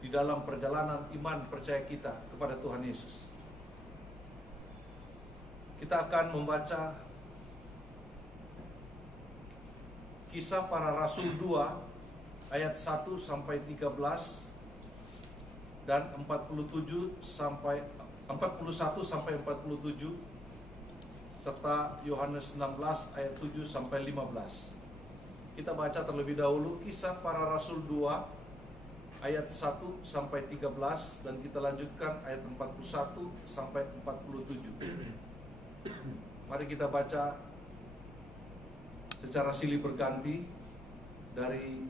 di dalam perjalanan iman percaya kita kepada Tuhan Yesus. Kita akan membaca Kisah Para Rasul 2 ayat 1 sampai 13 dan 41 sampai 47 serta Yohanes 16 ayat 7 sampai 15. Kita baca terlebih dahulu Kisah Para Rasul 2 ayat 1 sampai 13 dan kita lanjutkan ayat 41 sampai 47. Mari kita baca secara silih berganti dari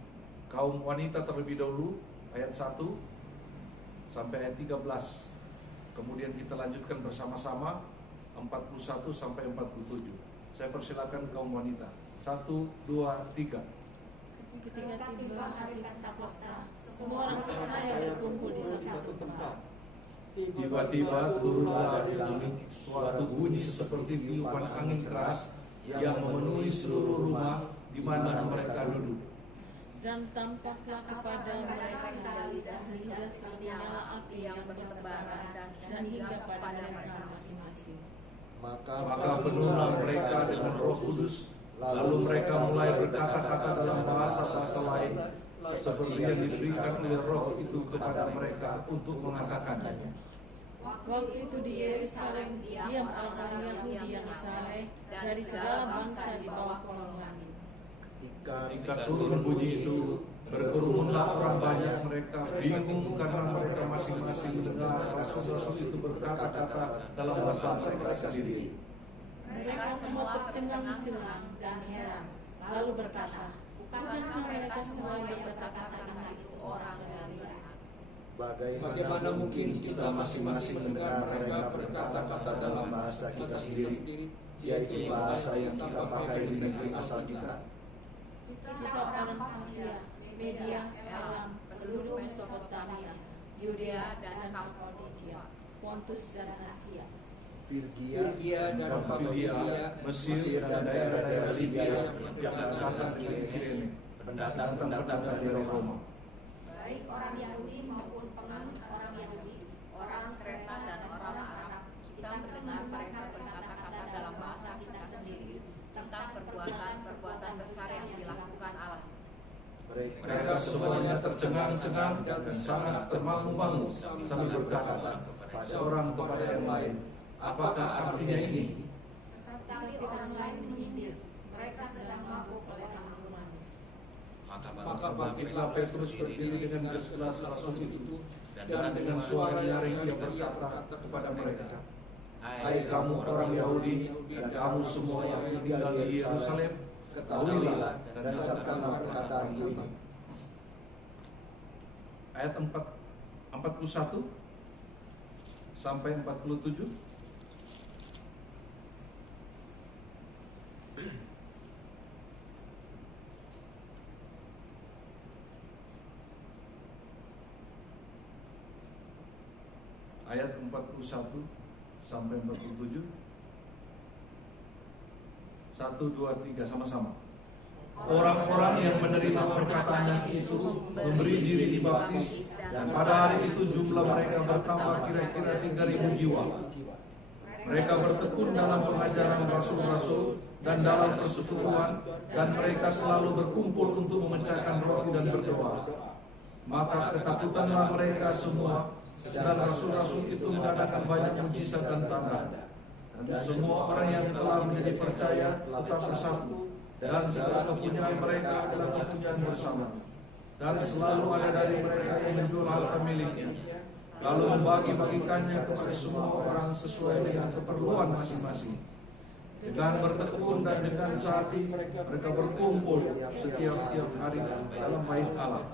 kaum wanita terlebih dahulu ayat 1 sampai ayat 13. Kemudian kita lanjutkan bersama-sama 41 sampai 47. Saya persilakan kaum wanita. 1, 2, 3. Ketika tiba hari Pentakosta, semua orang percaya berkumpul di satu tempat. Tiba-tiba turunlah dari langit suatu bunyi seperti tiupan angin keras yang memenuhi seluruh rumah di mana mereka duduk. Dan tampaklah kepada mereka lidah seperti nyala api yang bertebaran dan hingga pada mereka masing-masing. Maka penuhlah mereka dengan Roh Kudus, lalu mereka mulai berkata-kata dalam bahasa-bahasa lain seperti yang diberikan oleh Roh itu kepada mereka untuk mengatakannya. Waktu itu di Yerusalem diam orang-orang Yahudi yang saleh dari segala bangsa di bawah kolong langit. Ketika turun bunyi itu, berkerumunlah orang banyak, mereka bingung karena mereka masing-masing mendengar rasul-rasul itu berkata-kata dalam bahasa mereka sendiri. Mereka semua tercengang-cengang dan heran, lalu berkata, bukankah mereka semua yang berkata-kata dengan itu orang Galilea? Bagaimana mungkin kita masing-masing mendengar mereka berkata-kata dalam bahasa kita sendiri, yaitu bahasa yang kita pakai di negeri asal kita? Kita orang Partia, Media, Elam, penduduk Mesopotamia, Yudea dan Kappadokia, Pontus dan Asia, Firgia dan Pamfilia, Mesir dan daerah-daerah Libya yang datang dari Kirene, pendatang-pendatang dari Roma. Baik orang Yahudi maupun penganut orang Yahudi, orang Kreta dan orang Arab, kita mendengar mereka berkata-kata dalam bahasa kita sendiri tentang perbuatan besar yang dilakukan Allah. Mereka semuanya tercengang-cengang dan sangat termangu-mangu sambil berkata seorang kepada yang lain, apakah artinya ini? Tetapi orang lain menyindir, mereka sedang mabuk oleh minuman manis. Maka bangkitlah Petrus berdiri dengan berselas rasul itu dan dengan suara nyaring ia berkata kepada mereka, hai kamu orang Yahudi dan kamu semua yang tinggal di Yerusalem, ketahuilah dan catatkanlah perkataanku ini. Ayat 41 sampai 47. Ayat 41 sampai 47. 1, 2, 3 sama-sama. Orang-orang yang menerima perkataan itu memberi diri dibaptis, dan pada hari itu jumlah mereka bertambah kira-kira 3.000 jiwa. Mereka bertekun dalam pengajaran rasul-rasul dan dalam persekutuan, dan mereka selalu berkumpul untuk memecahkan roti dan berdoa. Maka ketakutanlah mereka semua, dan rasul-rasul itu mengadakan banyak mujizat dan tanda. Dan semua orang yang telah menjadi percaya tetap bersatu, dan segala kepunyaan mereka adalah kepunyaan bersama. Dan selalu ada dari mereka yang menjual harta miliknya, lalu membagi-bagikannya kepada semua orang sesuai dengan keperluan masing-masing. Dengan bertekun dan dengan sehati mereka berkumpul setiap hari dalam bait Allah.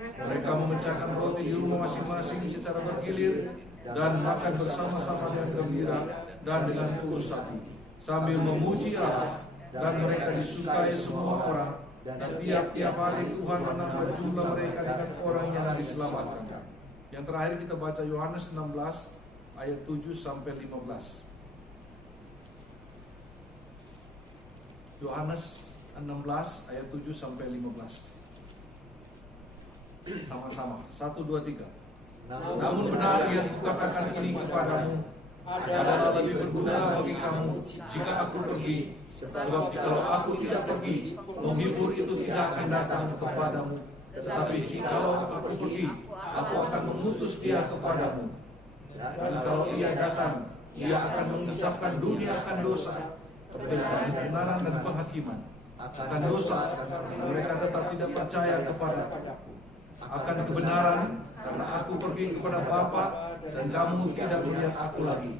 Mereka memecahkan roti di rumah masing-masing secara bergilir dan makan bersama-sama dengan gembira dan dengan tulus hati, sambil memuji Allah, dan mereka disukai semua orang, dan tiap-tiap hari Tuhan menambah jumlah mereka dengan orang yang diselamatkan. Yang terakhir kita baca Yohanes 16 ayat 7 sampai 15. Yohanes 16 ayat 7 sampai 15. Sama-sama. 1, 2, 3. Namun benar yang kukatakan ini kepadamu adalah lebih berguna bagi kamu jika aku pergi. Sebab kalau aku tidak pergi, penghibur itu tidak akan datang kepadamu. Tetapi jikalau aku pergi, aku akan mengutus dia kepadamu. Dan kalau ia datang, ia akan mengisahkan dunia akan dosa, kebenaran dan penghakiman. Akan dosa, karena mereka tetap tidak percaya kepadaku. Akan kebenaran, karena aku pergi kepada Bapa dan kamu tidak melihat aku lagi.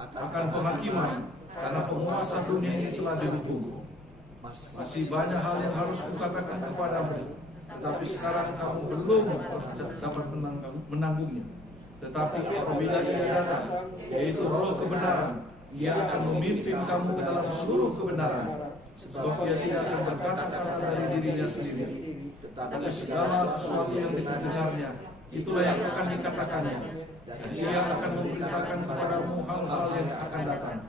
Akan penghakiman, karena penguasa dunia ini telah dihukum. Masih banyak hal yang harus kukatakan kepadamu, tetapi sekarang kamu belum dapat menanggungnya. Tetapi apabila ia datang, yaitu Roh kebenaran, ia akan memimpin kamu ke dalam seluruh kebenaran. Sebab ia tidak akan berkata-kata dari dirinya sendiri, tetapi segala sesuatu yang didengarnya, itulah yang akan dikatakannya. Dan ia akan memberitakan kepadamu hal-hal yang akan datang.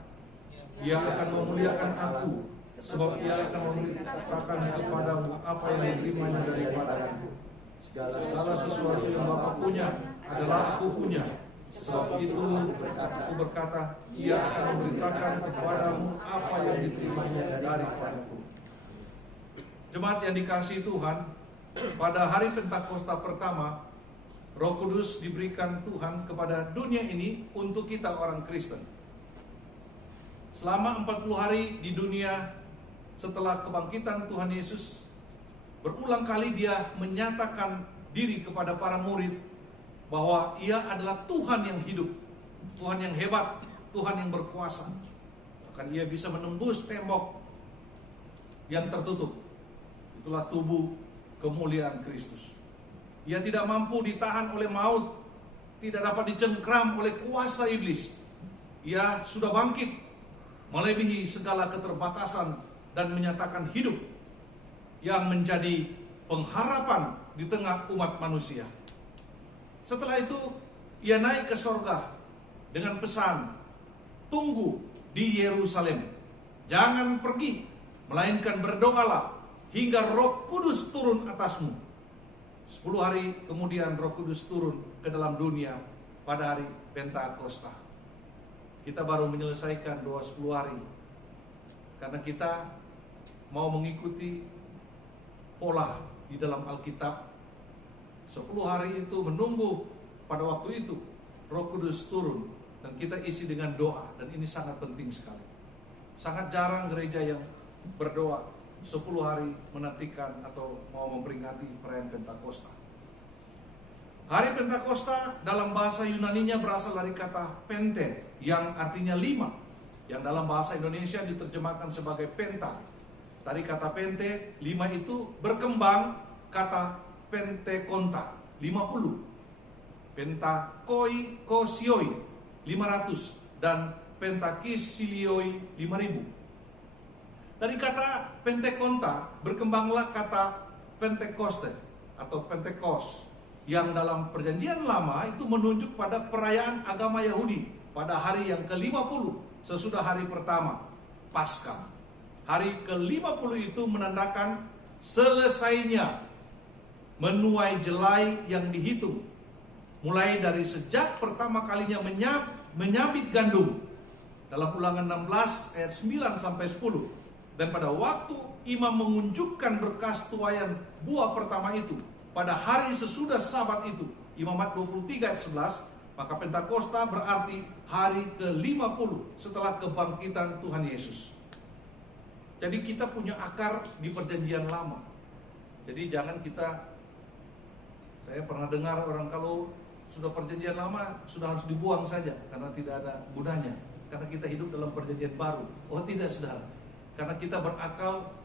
Ia akan memuliakan aku, sebab ia akan memberitakan kepadamu apa yang diterimanya daripadaku. Segala sesuatu yang Bapa punya adalah aku punya. Sebab itu aku berkata, ia akan memberitakan kepadamu apa yang diterimanya daripadaku. Jemaat yang dikasihi Tuhan, pada hari Pentakosta pertama, Roh Kudus diberikan Tuhan kepada dunia ini untuk kita orang Kristen. Selama 40 hari di dunia setelah kebangkitan Tuhan Yesus, berulang kali dia menyatakan diri kepada para murid bahwa ia adalah Tuhan yang hidup, Tuhan yang hebat, Tuhan yang berkuasa. Bahkan ia bisa menembus tembok yang tertutup. Itulah tubuh kemuliaan Kristus. Ia tidak mampu ditahan oleh maut, tidak dapat dicengkram oleh kuasa iblis. Ia sudah bangkit, melebihi segala keterbatasan dan menyatakan hidup yang menjadi pengharapan di tengah umat manusia. Setelah itu, ia naik ke sorga dengan pesan, tunggu di Yerusalem, jangan pergi, melainkan berdoalah hingga Roh Kudus turun atasmu. 10 hari kemudian Roh Kudus turun ke dalam dunia pada hari Pentakosta. Kita baru menyelesaikan doa 10 hari karena kita mau mengikuti pola di dalam Alkitab. 10 hari itu menunggu pada waktu itu Roh Kudus turun dan kita isi dengan doa, dan ini sangat penting sekali. Sangat jarang gereja yang berdoa 10 hari menantikan atau mau memperingati perayaan Pentakosta. Hari Pentakosta dalam bahasa Yunaninya berasal dari kata pente, yang artinya 5, yang dalam bahasa Indonesia diterjemahkan sebagai penta. Dari kata pente, 5 itu berkembang kata pentekonta, 50. Pentakoi kosioi, 500. Dan pentakisilioi, 5000. Dari kata Pentekonta berkembanglah kata Pentekoste atau Pentekos, yang dalam perjanjian lama itu menunjuk pada perayaan agama Yahudi pada hari yang ke-50 sesudah hari pertama, Paskah. Hari ke-50 itu menandakan selesainya menuai jelai yang dihitung, mulai dari sejak pertama kalinya menyabit gandum dalam Ulangan 16 ayat 9 sampai 10. Dan pada waktu imam mengunjukkan berkas tuaian buah pertama itu pada hari sesudah Sabat itu, Imamat 23 ayat 11, maka Pentakosta berarti hari ke-50 setelah kebangkitan Tuhan Yesus. Jadi kita punya akar di perjanjian lama. Jadi jangan saya pernah dengar orang kalau sudah perjanjian lama sudah harus dibuang saja karena tidak ada gunanya, karena kita hidup dalam perjanjian baru. Oh tidak, saudara. Karena kita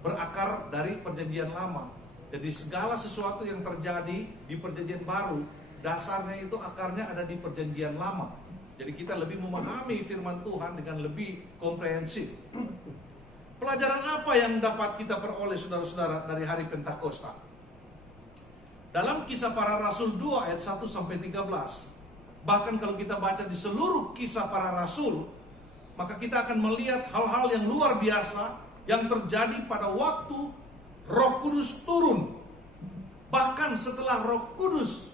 berakar dari perjanjian lama. Jadi segala sesuatu yang terjadi di perjanjian baru, dasarnya itu akarnya ada di perjanjian lama. Jadi kita lebih memahami firman Tuhan dengan lebih komprehensif. Pelajaran apa yang dapat kita peroleh saudara-saudara dari hari Pentakosta? Dalam Kisah Para Rasul 2 ayat 1 sampai 13, bahkan kalau kita baca di seluruh Kisah Para Rasul, maka kita akan melihat hal-hal yang luar biasa yang terjadi pada waktu Roh Kudus turun Bahkan setelah Roh Kudus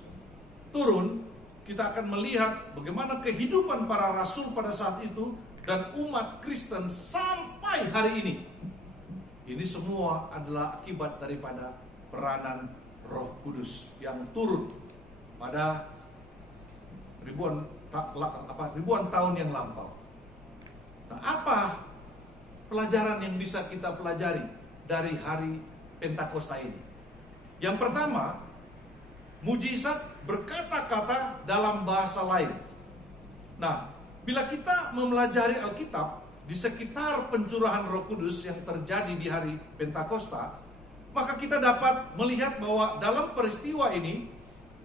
turun, kita akan melihat bagaimana kehidupan para rasul pada saat itu dan umat Kristen sampai hari ini. Ini semua adalah akibat daripada peranan Roh Kudus yang turun pada ribuan tahun yang lampau. Nah, apa pelajaran yang bisa kita pelajari dari hari Pentakosta ini? Yang pertama, mujizat berkata-kata dalam bahasa lain. Nah, bila kita mempelajari Alkitab di sekitar pencurahan Roh Kudus yang terjadi di hari Pentakosta, maka kita dapat melihat bahwa dalam peristiwa ini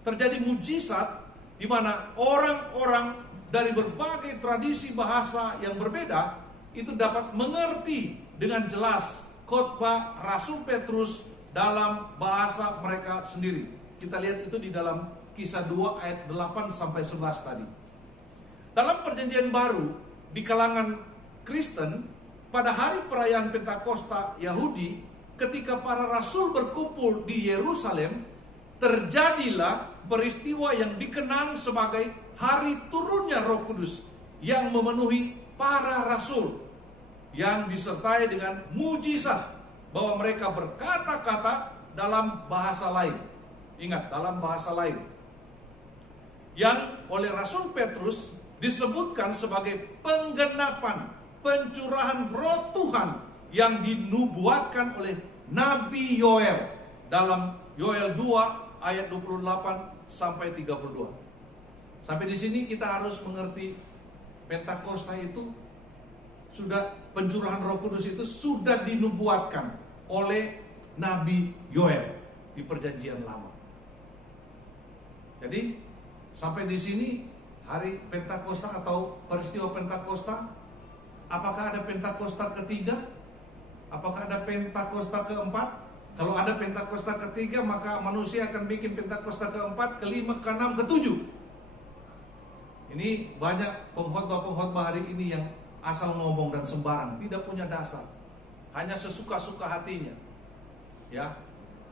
terjadi mujizat di mana orang-orang dari berbagai tradisi bahasa yang berbeda itu dapat mengerti dengan jelas khotbah Rasul Petrus dalam bahasa mereka sendiri. Kita lihat itu di dalam Kisah 2 ayat 8 sampai 11 tadi. Dalam Perjanjian Baru di kalangan Kristen pada hari perayaan Pentakosta Yahudi, ketika para rasul berkumpul di Yerusalem, terjadilah peristiwa yang dikenang sebagai hari turunnya Roh Kudus yang memenuhi para rasul, yang disertai dengan mujizat bahwa mereka berkata-kata dalam bahasa lain. Ingat, dalam bahasa lain. Yang oleh Rasul Petrus disebutkan sebagai penggenapan pencurahan Roh Tuhan yang dinubuatkan oleh Nabi Yoel dalam Yoel 2 ayat 28 sampai 32. Sampai di sini kita harus mengerti Pentakosta itu sudah, pencurahan Roh Kudus itu sudah dinubuatkan oleh Nabi Yoel di Perjanjian Lama. Jadi sampai di sini hari Pentakosta atau peristiwa Pentakosta, apakah ada Pentakosta ketiga? Apakah ada Pentakosta keempat? Kalau ada Pentakosta ketiga, maka manusia akan bikin Pentakosta keempat, kelima, keenam, ketujuh. Ini banyak pengkhotbah-pengkhotbah hari ini yang asal ngomong dan sembarang, tidak punya dasar, hanya sesuka-suka hatinya. Ya,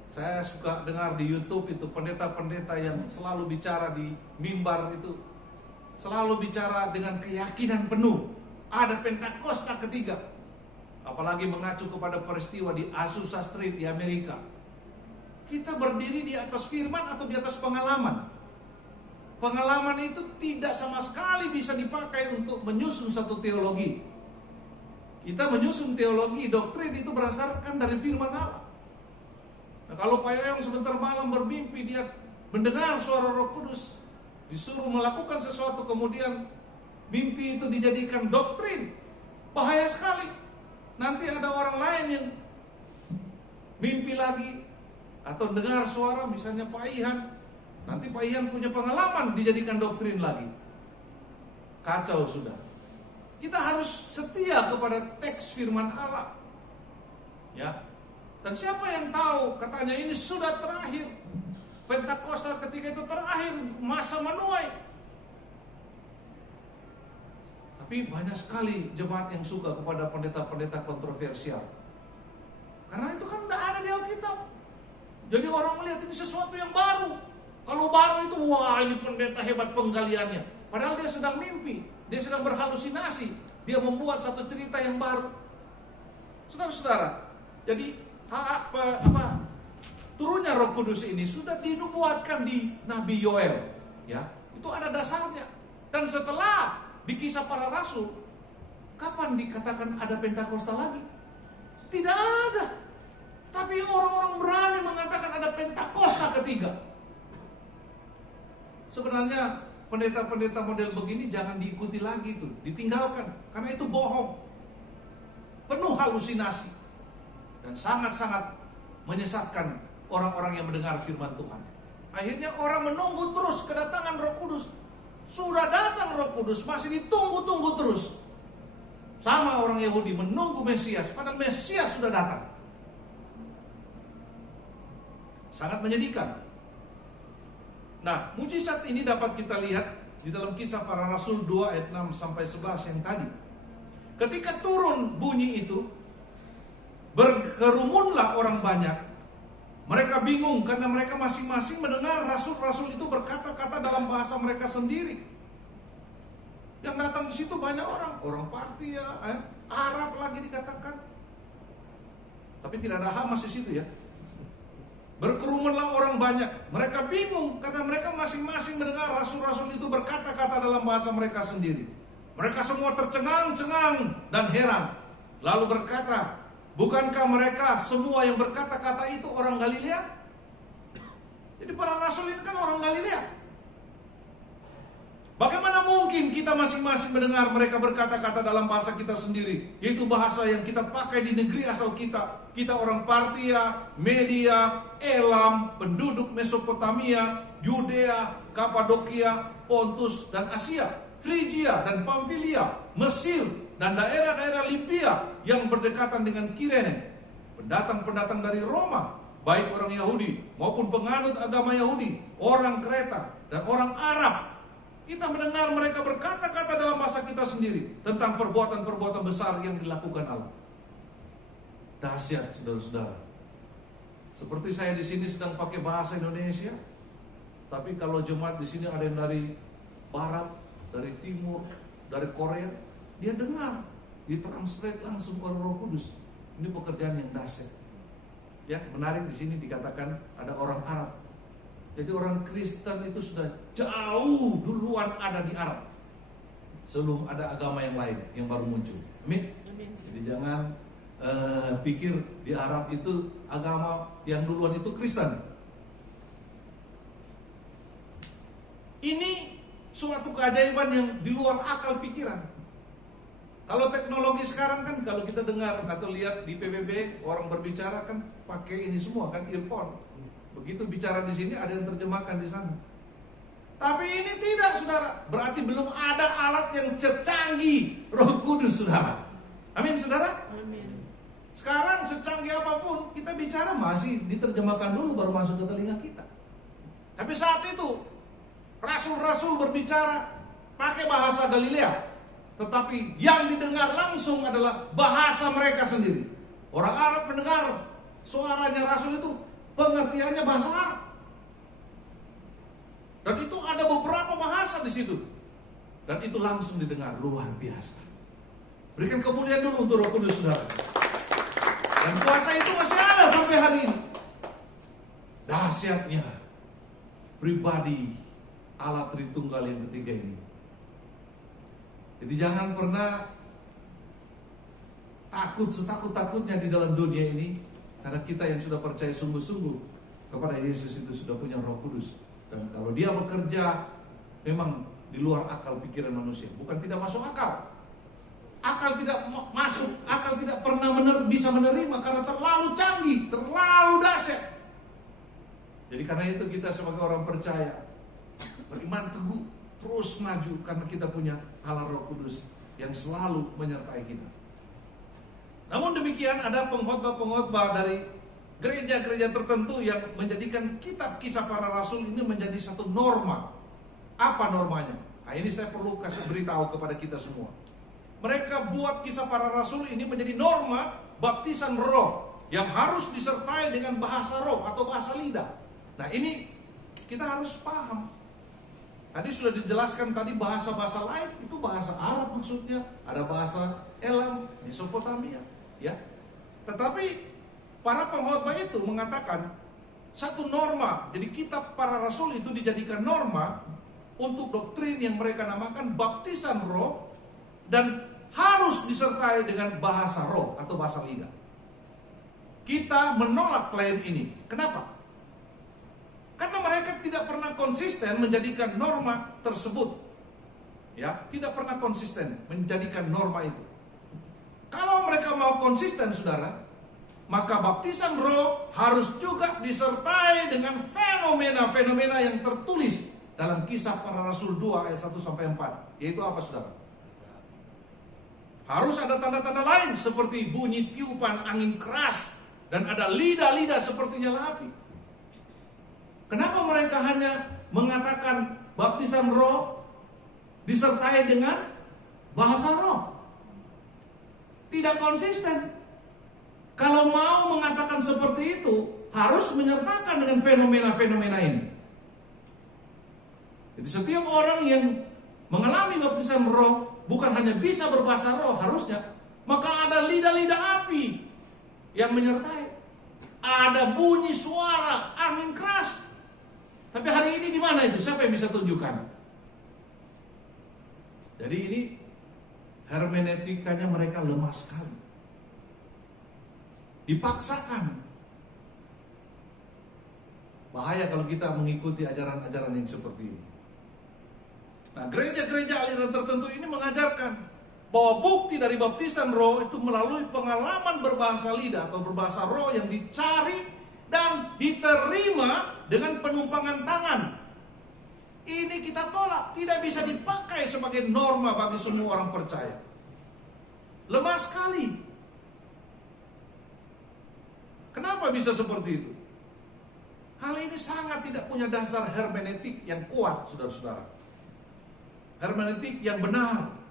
saya suka dengar di YouTube itu pendeta-pendeta yang selalu bicara di mimbar itu, selalu bicara dengan keyakinan penuh ada Pentakosta ketiga. Apalagi mengacu kepada peristiwa di Azusa Street di Amerika. Kita berdiri di atas firman atau di atas pengalaman? Pengalaman itu tidak sama sekali bisa dipakai untuk menyusun satu teologi. Kita menyusun teologi, doktrin itu berdasarkan dari firman Allah. Nah, kalau Pak Yoyong sebentar malam bermimpi, dia mendengar suara Roh Kudus, disuruh melakukan sesuatu, kemudian mimpi itu dijadikan doktrin, bahaya sekali. Nanti ada orang lain yang mimpi lagi atau dengar suara, misalnya Pak Ihan. Nanti Pak Ihan punya pengalaman dijadikan doktrin lagi. Kacau sudah. Kita harus setia kepada teks firman Allah. Ya. Dan siapa yang tahu, katanya ini sudah terakhir. Pentakosta ketika itu terakhir, masa menuai. Tapi banyak sekali jemaat yang suka kepada pendeta-pendeta kontroversial. Karena itu kan tidak ada di Alkitab. Jadi orang melihat ini sesuatu yang baru. Kalau baru itu, wah ini pendeta hebat penggaliannya. Padahal dia sedang mimpi, dia sedang berhalusinasi, dia membuat satu cerita yang baru. Saudara-saudara, jadi turunnya Roh Kudus ini sudah dinubuatkan di Nabi Yoel, ya, itu ada dasarnya. Dan setelah di Kisah Para Rasul, kapan dikatakan ada Pentakosta lagi? Tidak ada. Tapi orang-orang berani mengatakan ada Pentakosta ketiga. Sebenarnya pendeta-pendeta model begini jangan diikuti lagi tuh, ditinggalkan, karena itu bohong, penuh halusinasi, dan sangat-sangat menyesatkan orang-orang yang mendengar firman Tuhan. Akhirnya orang menunggu terus kedatangan Roh Kudus. Sudah datang Roh Kudus, masih ditunggu-tunggu terus. Sama orang Yahudi menunggu Mesias, padahal Mesias sudah datang. Sangat menyedihkan. Nah, mujizat ini dapat kita lihat di dalam Kisah Para Rasul 2 ayat 6 sampai 11 yang tadi. Ketika turun bunyi itu, berkerumunlah orang banyak Mereka bingung karena mereka masing-masing mendengar rasul-rasul itu berkata-kata dalam bahasa mereka sendiri. Yang datang di situ banyak orang Partia, Arab lagi dikatakan. Tapi tidak ada Hamas di situ ya. Berkerumunlah orang banyak. Mereka bingung karena mereka masing-masing mendengar rasul-rasul itu berkata-kata dalam bahasa mereka sendiri. Mereka semua tercengang-cengang dan heran. Lalu berkata, bukankah mereka semua yang berkata-kata itu orang Galilea? Jadi para rasul ini kan orang Galilea. Bagaimana mungkin kita masing-masing mendengar mereka berkata-kata dalam bahasa kita sendiri, yaitu bahasa yang kita pakai di negeri asal kita. Kita orang Partia, Media, Elam, penduduk Mesopotamia, Yudea, Kapadokia, Pontus dan Asia, Frigia dan Pamfilia, Mesir dan daerah-daerah Libya yang berdekatan dengan Kirene. Pendatang-pendatang dari Roma, baik orang Yahudi maupun penganut agama Yahudi, orang Kreta dan orang Arab. Kita mendengar mereka berkata-kata dalam bahasa kita sendiri tentang perbuatan-perbuatan besar yang dilakukan Allah. Dahsyat, saudara-saudara. Seperti saya di sini sedang pakai bahasa Indonesia, tapi kalau jemaat di sini ada yang dari barat, dari timur, dari Korea, dia dengar, ditranslate langsung oleh Roh Kudus. Ini pekerjaan yang dahsyat. Ya, menarik di sini dikatakan ada orang Arab. Jadi orang Kristen itu sudah jauh duluan ada di Arab, sebelum ada agama yang lain yang baru muncul. Amin. Jadi jangan pikir di Arab itu agama yang duluan itu Kristen. Ini suatu keajaiban yang di luar akal pikiran. Kalau teknologi sekarang kan, kalau kita dengar atau lihat di PBB orang berbicara kan pakai ini semua kan, earphone. Begitu bicara di sini ada yang terjemahkan di sana. Tapi ini tidak, saudara. Berarti belum ada alat yang secanggih Roh Kudus, saudara. Amin, saudara. Amin. Sekarang secanggih apapun kita bicara masih diterjemahkan dulu baru masuk ke telinga kita. Tapi saat itu rasul-rasul berbicara pakai bahasa Galilea, tetapi yang didengar langsung adalah bahasa mereka sendiri. Orang Arab mendengar suaranya rasul itu, pengertiannya bahasa Arab. Dan itu ada beberapa bahasa di situ. Dan itu langsung didengar, luar biasa. Berikan kemuliaan dulu untuk Roh Kudus, saudara. Dan kuasa itu masih ada sampai hari ini. Dahsyatnya pribadi Allah Tritunggal yang ketiga ini. Jadi jangan pernah takut setakut-takutnya di dalam dunia ini, karena kita yang sudah percaya sungguh-sungguh kepada Yesus itu sudah punya Roh Kudus. Dan kalau dia bekerja memang di luar akal pikiran manusia, bukan tidak masuk akal. Akal tidak masuk, akal tidak pernah bisa menerima karena terlalu canggih, terlalu dahsyat. Jadi karena itu kita sebagai orang percaya beriman teguh, terus maju karena kita punya Allah Roh Kudus yang selalu menyertai kita. Namun demikian ada pengkhotbah-pengkhotbah dari gereja-gereja tertentu yang menjadikan kitab Kisah Para Rasul ini menjadi satu norma. Apa normanya? Nah, ini saya perlu kasih beritahu kepada kita semua. Mereka buat Kisah Para Rasul ini menjadi norma baptisan roh yang harus disertai dengan bahasa roh atau bahasa lidah. Nah, ini kita harus paham. Tadi sudah dijelaskan tadi bahasa-bahasa lain itu bahasa Arab maksudnya, ada bahasa Elam, Mesopotamia, ya. Tetapi para pengkhotbah itu mengatakan satu norma. Jadi kitab Para Rasul itu dijadikan norma untuk doktrin yang mereka namakan baptisan roh dan harus disertai dengan bahasa roh atau bahasa lidah. Kita menolak klaim ini. Kenapa? Karena mereka tidak pernah konsisten menjadikan norma tersebut. Ya, tidak pernah konsisten menjadikan norma itu. Kalau mereka mau konsisten, saudara, maka baptisan roh harus juga disertai dengan fenomena-fenomena yang tertulis dalam Kisah Para Rasul 2 ayat 1-4. Yaitu apa, saudara? Harus ada tanda-tanda lain seperti bunyi tiupan angin keras dan ada lidah-lidah seperti nyala api. Kenapa mereka hanya mengatakan baptisan roh disertai dengan bahasa roh? Tidak konsisten. Kalau mau mengatakan seperti itu, harus menyertakan dengan fenomena-fenomena ini. Jadi setiap orang yang mengalami baptisan roh bukan hanya bisa berbahasa roh harusnya, maka ada lidah-lidah api yang menyertai. Ada bunyi suara angin keras. Tapi hari ini di mana itu? Siapa yang bisa tunjukkan? Jadi ini hermeneutikanya mereka lemah sekali. Dipaksakan. Bahaya kalau kita mengikuti ajaran-ajaran yang seperti ini. Nah, gereja-gereja aliran tertentu ini mengajarkan bahwa bukti dari baptisan roh itu melalui pengalaman berbahasa lidah atau berbahasa roh yang dicari dan diterima dengan penumpangan tangan. Ini kita tolak, tidak bisa dipakai sebagai norma bagi semua orang percaya. Lemah sekali. Kenapa bisa seperti itu? Hal ini sangat tidak punya dasar hermeneutik yang kuat, saudara-saudara. Hermeneutik yang benar.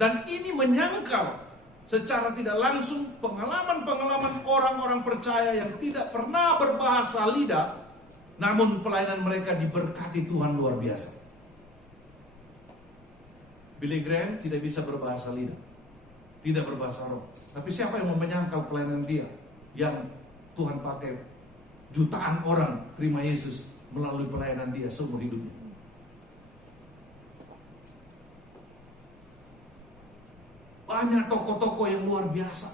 Dan ini menyangkal secara tidak langsung pengalaman-pengalaman orang-orang percaya yang tidak pernah berbahasa lidah, namun pelayanan mereka diberkati Tuhan luar biasa. Billy Graham tidak bisa berbahasa lidah, tidak berbahasa roh. Tapi siapa yang mau menyangkal pelayanan dia yang Tuhan pakai jutaan orang terima Yesus melalui pelayanan dia seumur hidupnya? Banyak tokoh-tokoh yang luar biasa,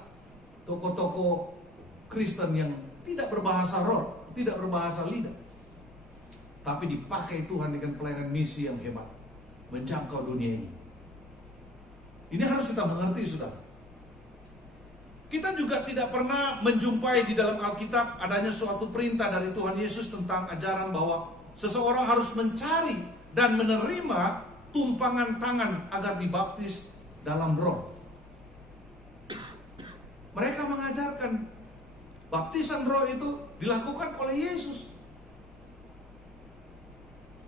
tokoh-tokoh Kristen yang tidak berbahasa roh, tidak berbahasa lidah, tapi dipakai Tuhan dengan pelayanan misi yang hebat, menjangkau dunia ini. Ini harus kita mengerti, saudara. Kita juga tidak pernah menjumpai di dalam Alkitab adanya suatu perintah dari Tuhan Yesus tentang ajaran bahwa seseorang harus mencari dan menerima tumpangan tangan agar dibaptis dalam roh. Mereka mengajarkan baptisan roh itu dilakukan oleh Yesus.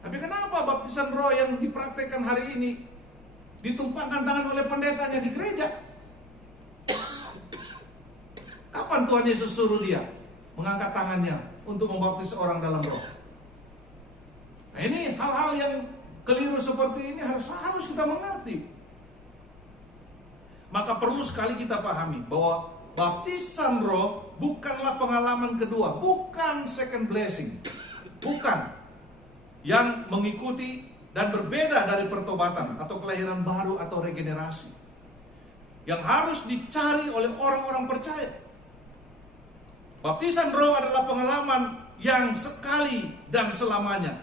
Tapi kenapa baptisan roh yang dipraktekkan hari ini ditumpangkan tangan oleh pendetanya di gereja? Kapan Tuhan Yesus suruh dia mengangkat tangannya untuk membaptis orang dalam roh? Nah, ini hal-hal yang keliru seperti ini harus kita mengerti. Maka perlu sekali kita pahami bahwa baptisan roh bukanlah pengalaman kedua, bukan second blessing, bukan yang mengikuti dan berbeda dari pertobatan atau kelahiran baru atau regenerasi yang harus dicari oleh orang-orang percaya. Baptisan roh adalah pengalaman yang sekali dan selamanya,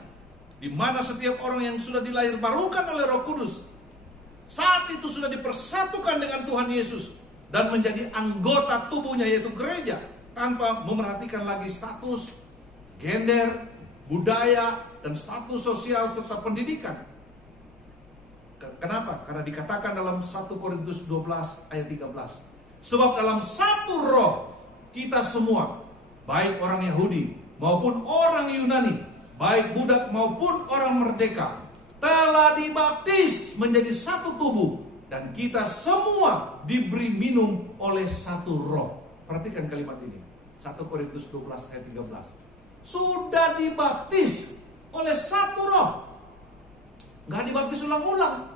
di mana setiap orang yang sudah dilahirbarukan oleh Roh Kudus saat itu sudah dipersatukan dengan Tuhan Yesus dan menjadi anggota tubuhnya yaitu gereja, tanpa memerhatikan lagi status, gender, budaya, dan status sosial serta pendidikan. Kenapa? Karena dikatakan dalam 1 Korintus 12 ayat 13. Sebab dalam satu roh kita semua, baik orang Yahudi maupun orang Yunani, baik budak maupun orang merdeka, telah dibaptis menjadi satu tubuh, dan kita semua diberi minum oleh satu roh. Perhatikan kalimat ini, 1 Korintus 12 ayat 13. Sudah dibaptis oleh satu roh, gak dibaptis ulang-ulang.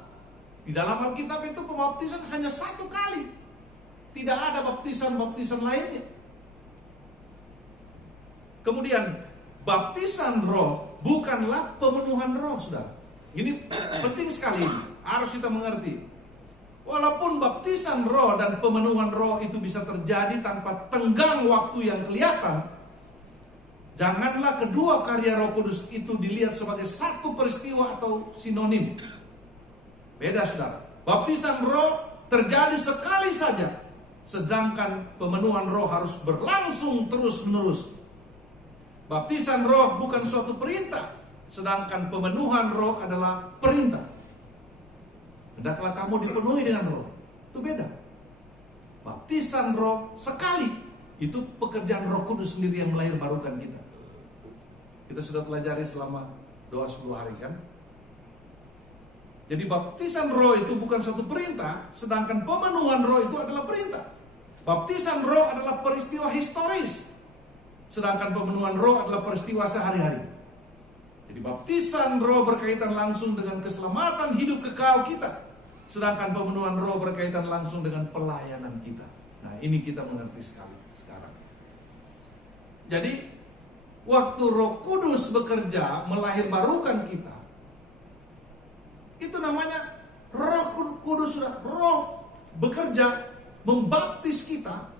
Di dalam Alkitab itu pembaptisan hanya satu kali, tidak ada baptisan-baptisan lainnya. Kemudian baptisan roh bukanlah pemenuhan roh, saudara. Ini penting sekali, harus kita mengerti. Walaupun baptisan roh dan pemenuhan roh itu bisa terjadi tanpa tenggang waktu yang kelihatan, janganlah kedua karya Roh Kudus itu dilihat sebagai satu peristiwa atau sinonim. Beda, saudara. Baptisan roh terjadi sekali saja, sedangkan pemenuhan roh harus berlangsung terus-menerus. Baptisan roh bukan suatu perintah, sedangkan pemenuhan roh adalah perintah. Hendaklah kamu dipenuhi dengan roh. Itu beda. Baptisan roh sekali, itu pekerjaan Roh Kudus sendiri yang melahirbarukan kita. Kita sudah pelajari selama doa 10 hari, kan? Jadi baptisan roh itu bukan suatu perintah, sedangkan pemenuhan roh itu adalah perintah. Baptisan roh adalah peristiwa historis Sedangkan pemenuhan roh adalah peristiwa sehari-hari. Jadi baptisan roh berkaitan langsung dengan keselamatan hidup kekal kita. Sedangkan pemenuhan roh berkaitan langsung dengan pelayanan kita. Nah, ini kita mengerti sekali sekarang. Jadi waktu Roh Kudus bekerja melahirbarukan kita, itu namanya Roh Kudus sudah roh bekerja membaptis kita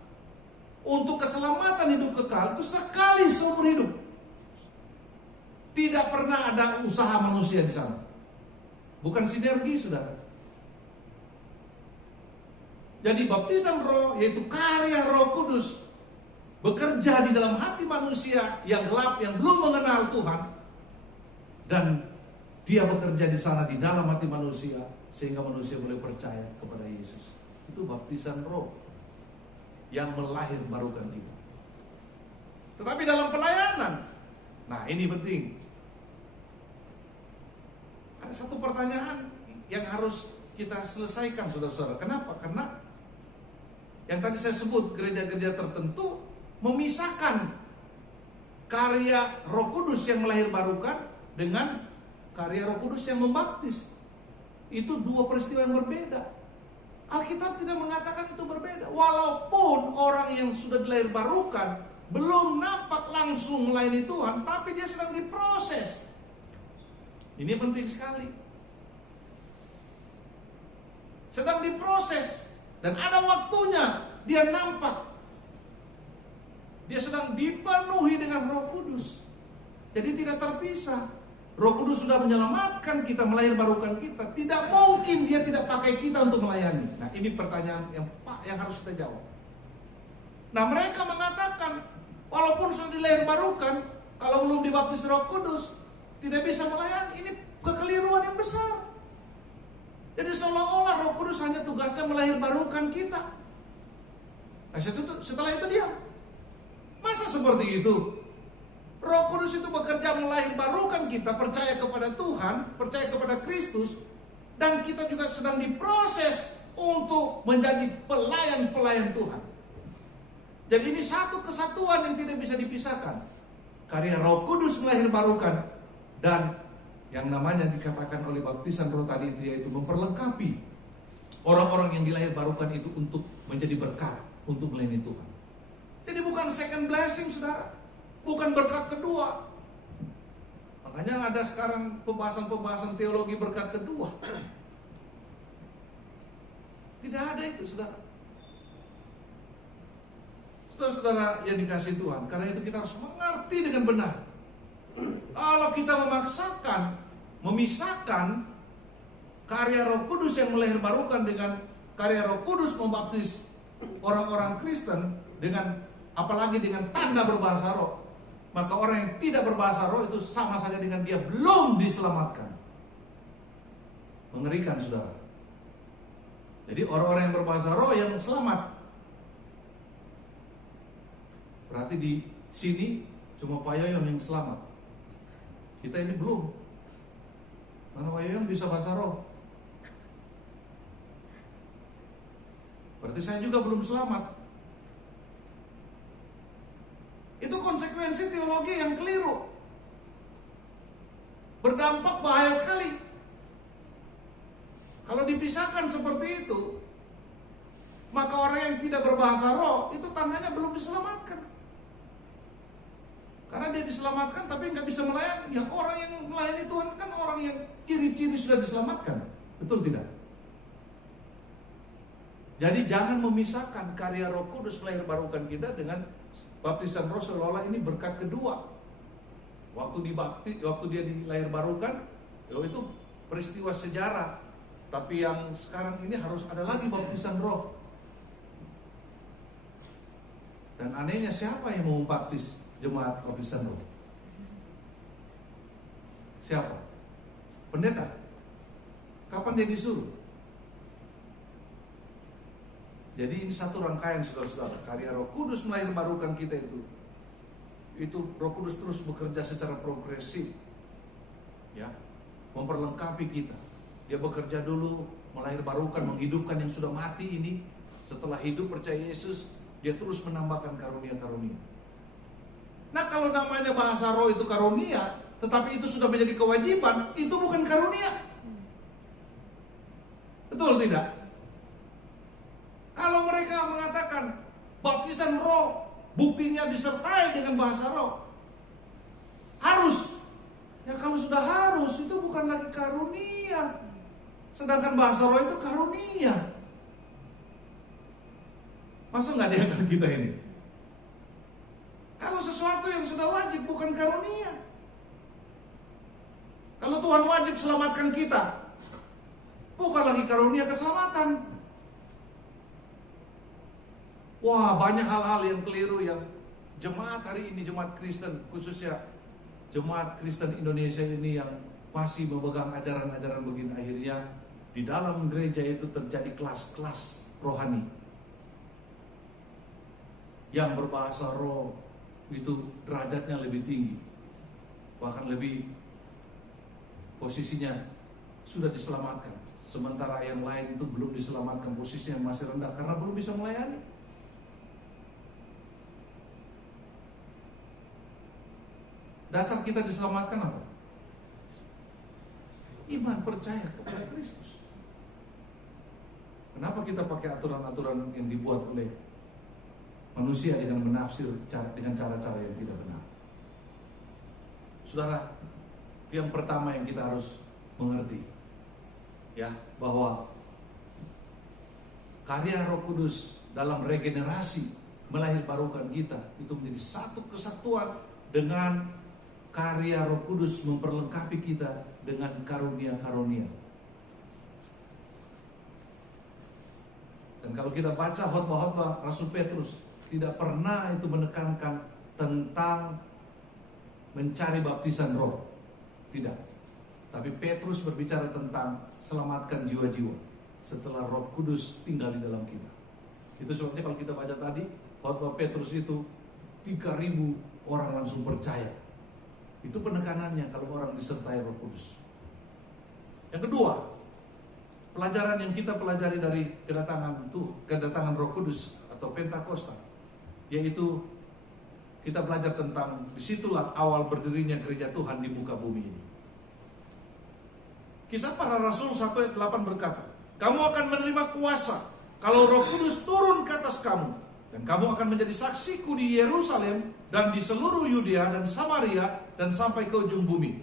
untuk keselamatan hidup kekal itu sekali seumur hidup. Tidak pernah ada usaha manusia di sana. Bukan sinergi, saudara. Jadi baptisan roh yaitu karya Roh Kudus bekerja di dalam hati manusia yang gelap, yang belum mengenal Tuhan, dan dia bekerja di sana di dalam hati manusia sehingga manusia boleh percaya kepada Yesus. Itu baptisan roh yang melahirbarukan kita. Tetapi dalam pelayanan, nah ini penting. Ada satu pertanyaan yang harus kita selesaikan, saudara-saudara. Kenapa? Karena yang tadi saya sebut, gereja-gereja tertentu memisahkan karya Roh Kudus yang melahirbarukan dengan karya Roh Kudus yang membaptis. Itu dua peristiwa yang berbeda. Alkitab tidak mengatakan itu berbeda. Walaupun orang yang sudah dilahirbarukan belum nampak langsung melayani Tuhan, tapi dia sedang diproses. Ini penting sekali. Sedang diproses dan ada waktunya dia nampak. Dia sedang dipenuhi dengan Roh Kudus. Jadi tidak terpisah. Roh Kudus sudah menyelamatkan kita, melahirbarukan kita. Tidak mungkin dia tidak pakai kita untuk melayani. Nah, ini pertanyaan yang harus kita jawab. Nah, mereka mengatakan walaupun sudah dilahirbarukan, kalau belum dibaptis Roh Kudus tidak bisa melayani. Ini kekeliruan yang besar. Jadi seolah-olah Roh Kudus hanya tugasnya melahirbarukan kita. Nah, setelah itu diam. Masa seperti itu? Roh Kudus itu bekerja melahirbarukan kita, percaya kepada Tuhan, percaya kepada Kristus, dan kita juga sedang diproses untuk menjadi pelayan-pelayan Tuhan. Jadi ini satu kesatuan yang tidak bisa dipisahkan. Karya Roh Kudus melahirbarukan, dan yang namanya dikatakan oleh baptisan roh tadi itu, yaitu memperlengkapi orang-orang yang dilahirbarukan itu untuk menjadi berkat, untuk melayani Tuhan. Jadi bukan second blessing, saudara. Bukan berkat kedua. Makanya ada sekarang pembahasan-pembahasan teologi berkat kedua. Tidak ada itu, saudara. Saudara-saudara yang dikasihi Tuhan, karena itu kita harus mengerti dengan benar. Kalau kita memisahkan karya Roh Kudus yang melahirbarukan dengan karya Roh Kudus membaptis orang-orang Kristen dengan apalagi dengan tanda berbahasa roh, maka orang yang tidak berbahasa roh itu sama saja dengan dia belum diselamatkan. Mengerikan, saudara. Jadi orang-orang yang berbahasa roh yang selamat. Berarti di sini cuma Pak Yoyon yang selamat. Kita ini belum. Karena Pak Yoyon bisa bahasa roh. Berarti saya juga belum selamat. Itu konsekuensi teologi yang keliru. Berdampak bahaya sekali. Kalau dipisahkan seperti itu, maka orang yang tidak berbahasa roh itu tandanya belum diselamatkan. Karena dia diselamatkan tapi nggak bisa melayani. Ya, orang yang melayani Tuhan kan orang yang ciri-ciri sudah diselamatkan. Betul tidak? Jadi jangan memisahkan karya Roh Kudus melahirbarukan kita dengan baptisan roh, seolah-olah ini berkat kedua. Waktu dia dilahirbarukan, itu peristiwa sejarah. Tapi yang sekarang ini harus ada lagi baptisan roh. Dan anehnya, siapa yang mau baptis jemaat baptisan roh? Siapa? Pendeta. Kapan dia disuruh? Jadi ini satu rangkaian, saudara-saudara. Karya Roh Kudus melahirbarukan kita itu Roh Kudus terus bekerja secara progresif, ya, memperlengkapi kita. Dia bekerja dulu melahirbarukan, menghidupkan yang sudah mati ini. Setelah hidup percaya Yesus, dia terus menambahkan karunia-karunia. Nah, kalau namanya bahasa roh itu karunia, tetapi itu sudah menjadi kewajiban, itu bukan karunia. Betul tidak? Kalau mereka mengatakan baptisan roh, buktinya disertai dengan bahasa roh, harus. Ya kalau sudah harus, itu bukan lagi karunia. Sedangkan bahasa roh itu karunia. Masa nggak diangkat kita ini? Kalau sesuatu yang sudah wajib bukan karunia. Kalau Tuhan wajib selamatkan kita, bukan lagi karunia keselamatan. Wah, banyak hal-hal yang keliru yang jemaat hari ini, jemaat Kristen, khususnya jemaat Kristen Indonesia ini yang masih memegang ajaran-ajaran begini. Akhirnya di dalam gereja itu terjadi kelas-kelas rohani. Yang berbahasa roh itu derajatnya lebih tinggi, bahkan lebih posisinya sudah diselamatkan, sementara yang lain itu belum diselamatkan, posisinya masih rendah karena belum bisa melayani. Dasar kita diselamatkan apa? Iman, percaya kepada Kristus. Kenapa kita pakai aturan-aturan yang dibuat oleh manusia dengan menafsir dengan cara-cara yang tidak benar? Saudara, itu yang pertama yang kita harus mengerti, ya, bahwa karya Roh Kudus dalam regenerasi melahirbarukan kita itu menjadi satu kesatuan dengan karya Roh Kudus memperlengkapi kita dengan karunia-karunia. Dan kalau kita baca khotbah-khotbah Rasul Petrus, tidak pernah itu menekankan tentang mencari baptisan roh. Tidak. Tapi Petrus berbicara tentang selamatkan jiwa-jiwa setelah Roh Kudus tinggal di dalam kita. Itu sebabnya kalau kita baca tadi, khotbah Petrus itu 3.000 orang langsung percaya. Itu penekanannya kalau orang disertai Roh Kudus. Yang kedua, pelajaran yang kita pelajari dari kedatangan Roh Kudus atau Pentakosta, yaitu kita belajar tentang disitulah awal berdirinya gereja Tuhan di muka bumi ini. Kisah Para Rasul 1 ayat 8 berkata, kamu akan menerima kuasa kalau Roh Kudus turun ke atas kamu, dan kamu akan menjadi saksiku di Yerusalem dan di seluruh Yudea dan Samaria dan sampai ke ujung bumi.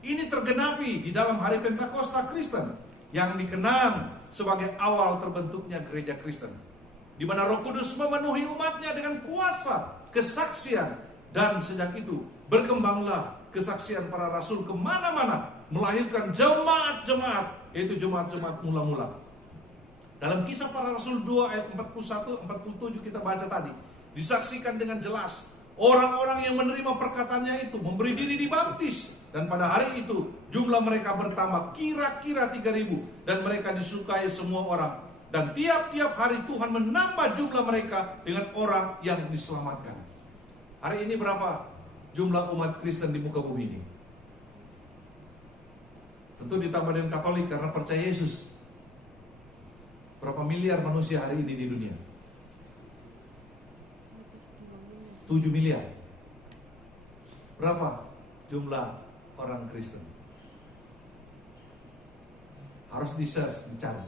Ini tergenapi di dalam hari Pentakosta Kristen yang dikenang sebagai awal terbentuknya gereja Kristen, di mana Roh Kudus memenuhi umatnya dengan kuasa, kesaksian, dan sejak itu berkembanglah kesaksian para rasul kemana-mana, melahirkan jemaat-jemaat, yaitu jemaat-jemaat mula-mula. Dalam Kisah Para Rasul 2 ayat 41-47 kita baca tadi, disaksikan dengan jelas orang-orang yang menerima perkataannya itu memberi diri dibaptis, dan pada hari itu jumlah mereka bertambah kira-kira 3.000, dan mereka disukai semua orang. Dan tiap-tiap hari Tuhan menambah jumlah mereka dengan orang yang diselamatkan. Hari ini berapa jumlah umat Kristen di muka bumi ini? Tentu ditambah dengan Katolik karena percaya Yesus. Berapa miliar manusia hari ini di dunia? 7 miliar. Berapa jumlah orang Kristen? Harus di-search, dicari.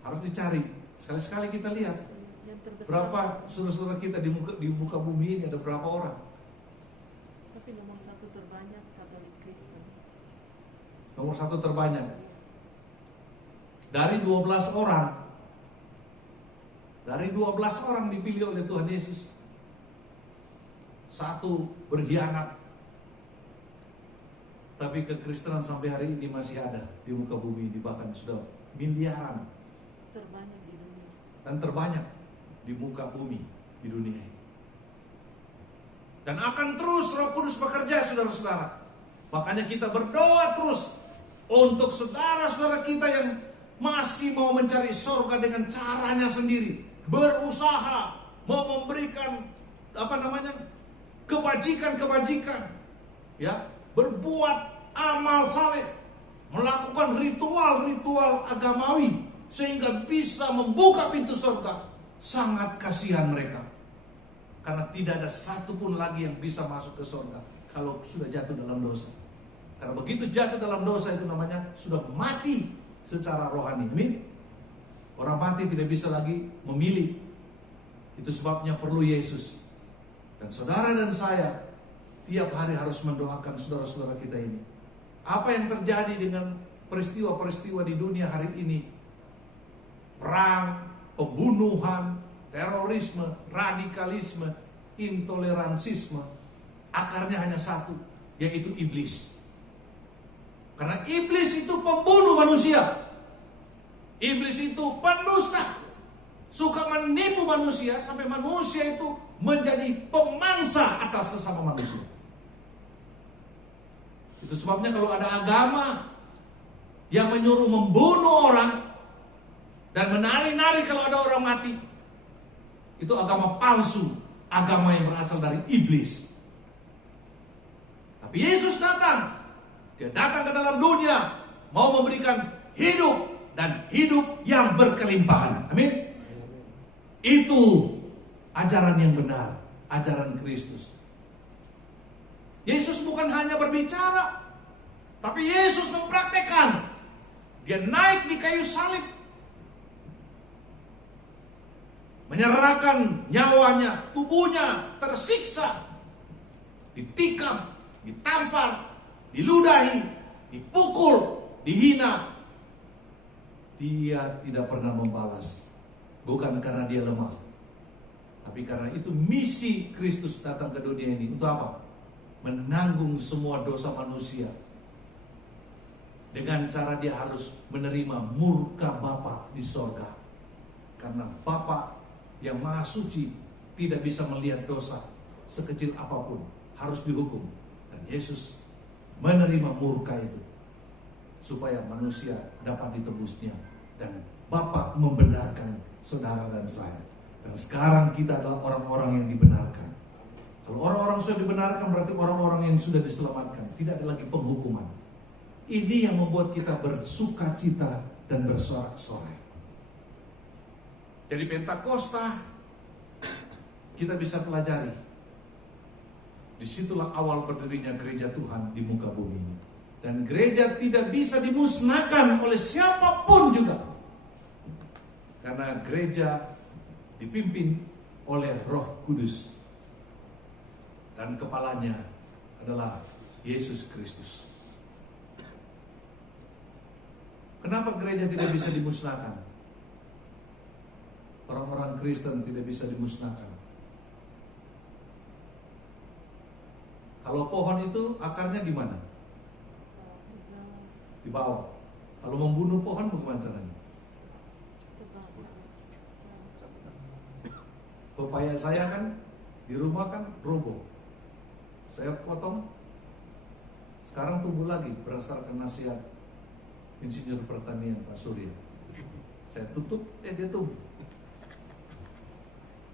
Harus dicari. Sekali-sekali kita lihat berapa saudara-saudara kita di muka bumi ini, ada berapa orang? Tapi nomor 1 terbanyak Katolik Kristen. Nomor 1 terbanyak. Dari 12 orang. Dari 12 orang dipilih oleh Tuhan Yesus, 1 berkhianat. Tapi kekristenan sampai hari ini masih ada di muka bumi ini, bahkan sudah miliaran. Terbanyak di dunia. Dan terbanyak di muka bumi di dunia ini. Dan akan terus Roh Kudus bekerja, saudara-saudara. Makanya kita berdoa terus untuk saudara-saudara kita yang masih mau mencari surga dengan caranya sendiri, berusaha mau memberikan kebajikan-kebajikan, ya, berbuat amal saleh, melakukan ritual-ritual agamawi sehingga bisa membuka pintu surga. sangat kasihan mereka. Karena tidak ada satupun lagi yang bisa masuk ke surga kalau sudah jatuh dalam dosa. Karena begitu jatuh dalam dosa itu namanya sudah mati secara rohani. Amin. Orang mati tidak bisa lagi memilih. Itu sebabnya perlu Yesus. Dan saudara dan saya tiap hari harus mendoakan saudara-saudara kita ini. Apa yang terjadi dengan peristiwa-peristiwa di dunia hari ini? Perang, pembunuhan, terorisme, radikalisme, intoleransisme, akarnya hanya satu, yaitu iblis. Karena iblis itu pembunuh manusia. Iblis itu pendusta, suka menipu manusia sampai manusia itu menjadi pemangsa atas sesama manusia. Itu sebabnya kalau ada agama yang menyuruh membunuh orang dan menari-nari kalau ada orang mati, itu agama palsu, agama yang berasal dari iblis. Tapi Yesus datang. Dia datang ke dalam dunia mau memberikan hidup dan hidup yang berkelimpahan. Amin. Itu ajaran yang benar, ajaran Kristus. Yesus bukan hanya berbicara, tapi Yesus mempraktekkan. Dia naik di kayu salib, menyerahkan nyawanya, tubuhnya tersiksa, ditikam, ditampar, diludahi, dipukul, dihina. Dia tidak pernah membalas. Bukan karena dia lemah, tapi karena itu misi Kristus datang ke dunia ini. Untuk apa? Menanggung semua dosa manusia. Dengan cara dia harus menerima murka Bapa di sorga. Karena Bapa yang Maha Suci tidak bisa melihat dosa sekecil apapun, harus dihukum. Dan Yesus menerima murka itu supaya manusia dapat ditebusnya. Dan Bapa membenarkan saudara dan saya. Dan sekarang kita adalah orang-orang yang dibenarkan. Kalau orang-orang sudah dibenarkan, berarti orang-orang yang sudah diselamatkan. Tidak ada lagi penghukuman. Ini yang membuat kita bersuka cita dan bersorak-sorai. Jadi Pentakosta kita bisa pelajari. Disitulah awal berdirinya gereja Tuhan di muka bumi ini. Dan gereja tidak bisa dimusnahkan oleh siapapun juga. Karena gereja dipimpin oleh Roh Kudus. Dan kepalanya adalah Yesus Kristus. Kenapa gereja tidak bisa dimusnahkan? Orang-orang Kristen tidak bisa dimusnahkan. Kalau pohon itu akarnya di mana? Di bawah. Kalau membunuh pohon bagaimana caranya? Pepaya saya kan di rumah kan roboh. Saya potong, sekarang tumbuh lagi berdasarkan nasihat Insinyur Pertanian Pak Surya. Saya tutup, dia tumbuh.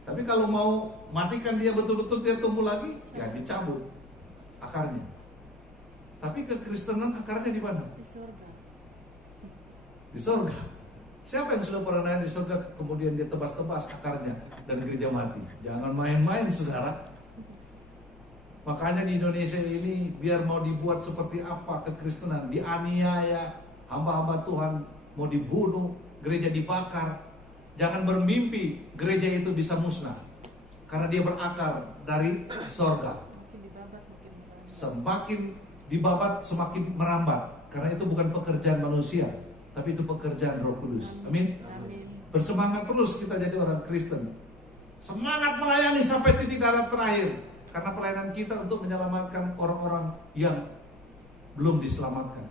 Tapi kalau mau matikan dia betul-betul dia tumbuh lagi, ya dicabut akarnya. Tapi kekristenan akarnya di mana? Di surga. Di surga. Siapa yang sudah pernah naik di surga kemudian dia tebas-tebas akarnya dan gereja mati? Jangan main-main saudara. Makanya di Indonesia ini biar mau dibuat seperti apa kekristenan, dianiaya, hamba-hamba Tuhan mau dibunuh, gereja dibakar. Jangan bermimpi gereja itu bisa musnah, karena dia berakar dari sorga. Semakin dibabat semakin merambat, karena itu bukan pekerjaan manusia, tapi itu pekerjaan Roh Kudus. Amin. Bersemangat terus kita jadi orang Kristen. Semangat melayani sampai titik darah terakhir. Karena pelayanan kita untuk menyelamatkan orang-orang yang belum diselamatkan.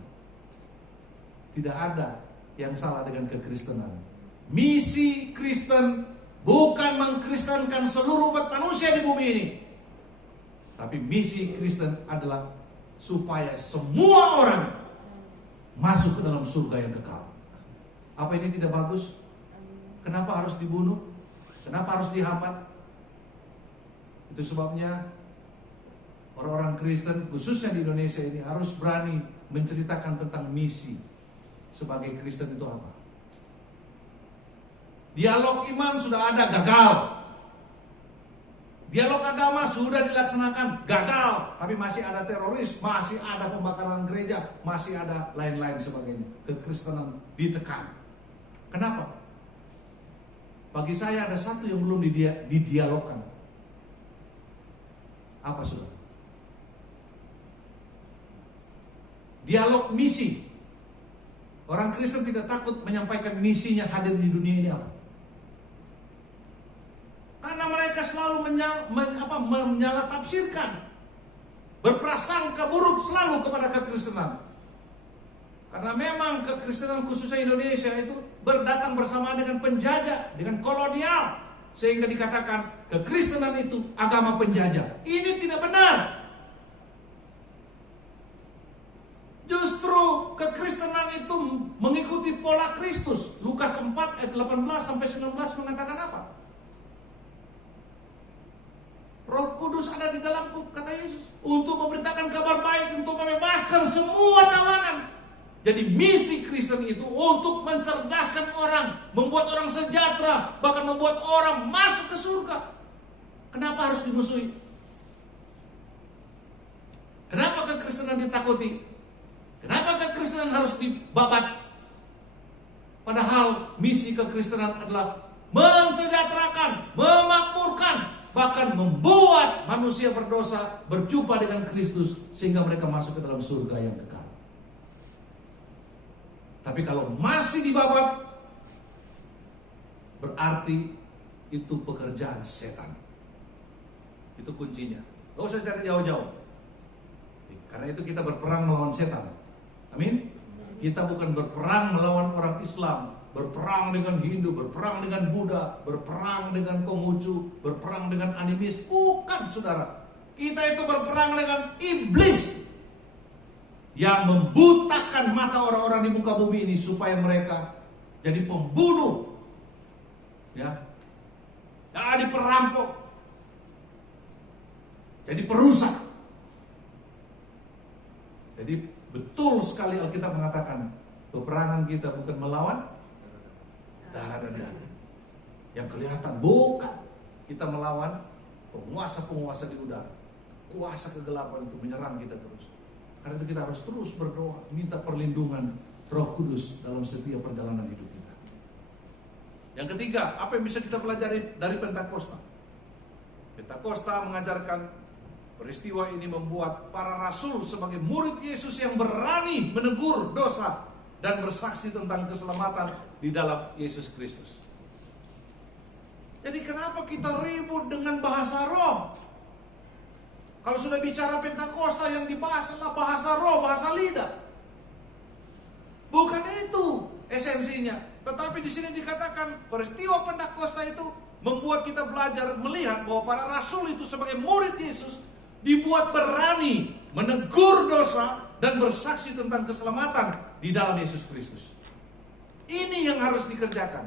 Tidak ada yang salah dengan kekristenan. Misi Kristen bukan mengkristenkan seluruh umat manusia di bumi ini. Tapi misi Kristen adalah supaya semua orang masuk ke dalam surga yang kekal. Apa ini tidak bagus? Kenapa harus dibunuh? Kenapa harus dihambat? Itu sebabnya orang-orang Kristen khususnya di Indonesia ini harus berani menceritakan tentang misi. Sebagai Kristen itu apa? Dialog iman sudah ada, gagal. Dialog agama sudah dilaksanakan, gagal. Tapi masih ada teroris, masih ada pembakaran gereja, masih ada lain-lain sebagainya. Kekristenan ditekan. Kenapa? Bagi saya ada satu yang belum didialogkan. Apa sudah? Dialog misi. Orang Kristen tidak takut menyampaikan misinya hadir di dunia ini apa? Karena mereka selalu menyalah-tafsirkan, berprasangka buruk selalu kepada kekristenan. Karena memang kekristenan khususnya Indonesia itu berdatang bersama dengan penjajah, dengan kolonial, sehingga dikatakan kekristenan itu agama penjajah. Ini tidak benar. Justru kekristenan itu mengikuti pola Kristus. Lukas 4 ayat 18 sampai 19 mengatakan apa? Roh Kudus ada di dalamku, kata Yesus, untuk memberitakan kabar baik, untuk membebaskan semua tawanan. Jadi misi Kristen itu untuk mencerdaskan orang, membuat orang sejahtera, bahkan membuat orang masuk ke surga. Kenapa harus dimusuhi? Kenapa kekristenan ditakuti? Kenapa kekristenan harus dibabat? Padahal misi kekristenan adalah mensejahterakan, memakmurkan, bahkan membuat manusia berdosa berjumpa dengan Kristus sehingga mereka masuk ke dalam surga yang kekal. Tapi kalau masih dibabat, berarti itu pekerjaan setan. Itu kuncinya. Gak usah cari jauh-jauh. Karena itu kita berperang melawan setan. Amin. Kita bukan berperang melawan orang Islam, berperang dengan Hindu, berperang dengan Buddha, berperang dengan Konghucu, berperang dengan animis. Bukan, saudara. Kita itu berperang dengan iblis yang membutakan mata orang-orang di muka bumi ini supaya mereka jadi pembunuh, ya, jadi perampok, jadi perusak. Jadi betul sekali Alkitab mengatakan peperangan kita bukan melawan darah dan daging yang kelihatan, bukan. Kita melawan penguasa-penguasa di udara, kuasa kegelapan itu menyerang kita terus. Karena itu kita harus terus berdoa, minta perlindungan Roh Kudus dalam setiap perjalanan hidup kita. Yang ketiga, apa yang bisa kita pelajari dari Pentakosta? Pentakosta mengajarkan peristiwa ini membuat para rasul sebagai murid Yesus yang berani menegur dosa dan bersaksi tentang keselamatan di dalam Yesus Kristus. Jadi kenapa kita ribut dengan bahasa roh? Kalau sudah bicara Pentakosta yang dibahas adalah bahasa roh, bahasa lidah. Bukan itu esensinya. Tetapi di sini dikatakan peristiwa Pentakosta itu membuat kita belajar melihat bahwa para rasul itu sebagai murid Yesus dibuat berani menegur dosa dan bersaksi tentang keselamatan di dalam Yesus Kristus. Ini yang harus dikerjakan.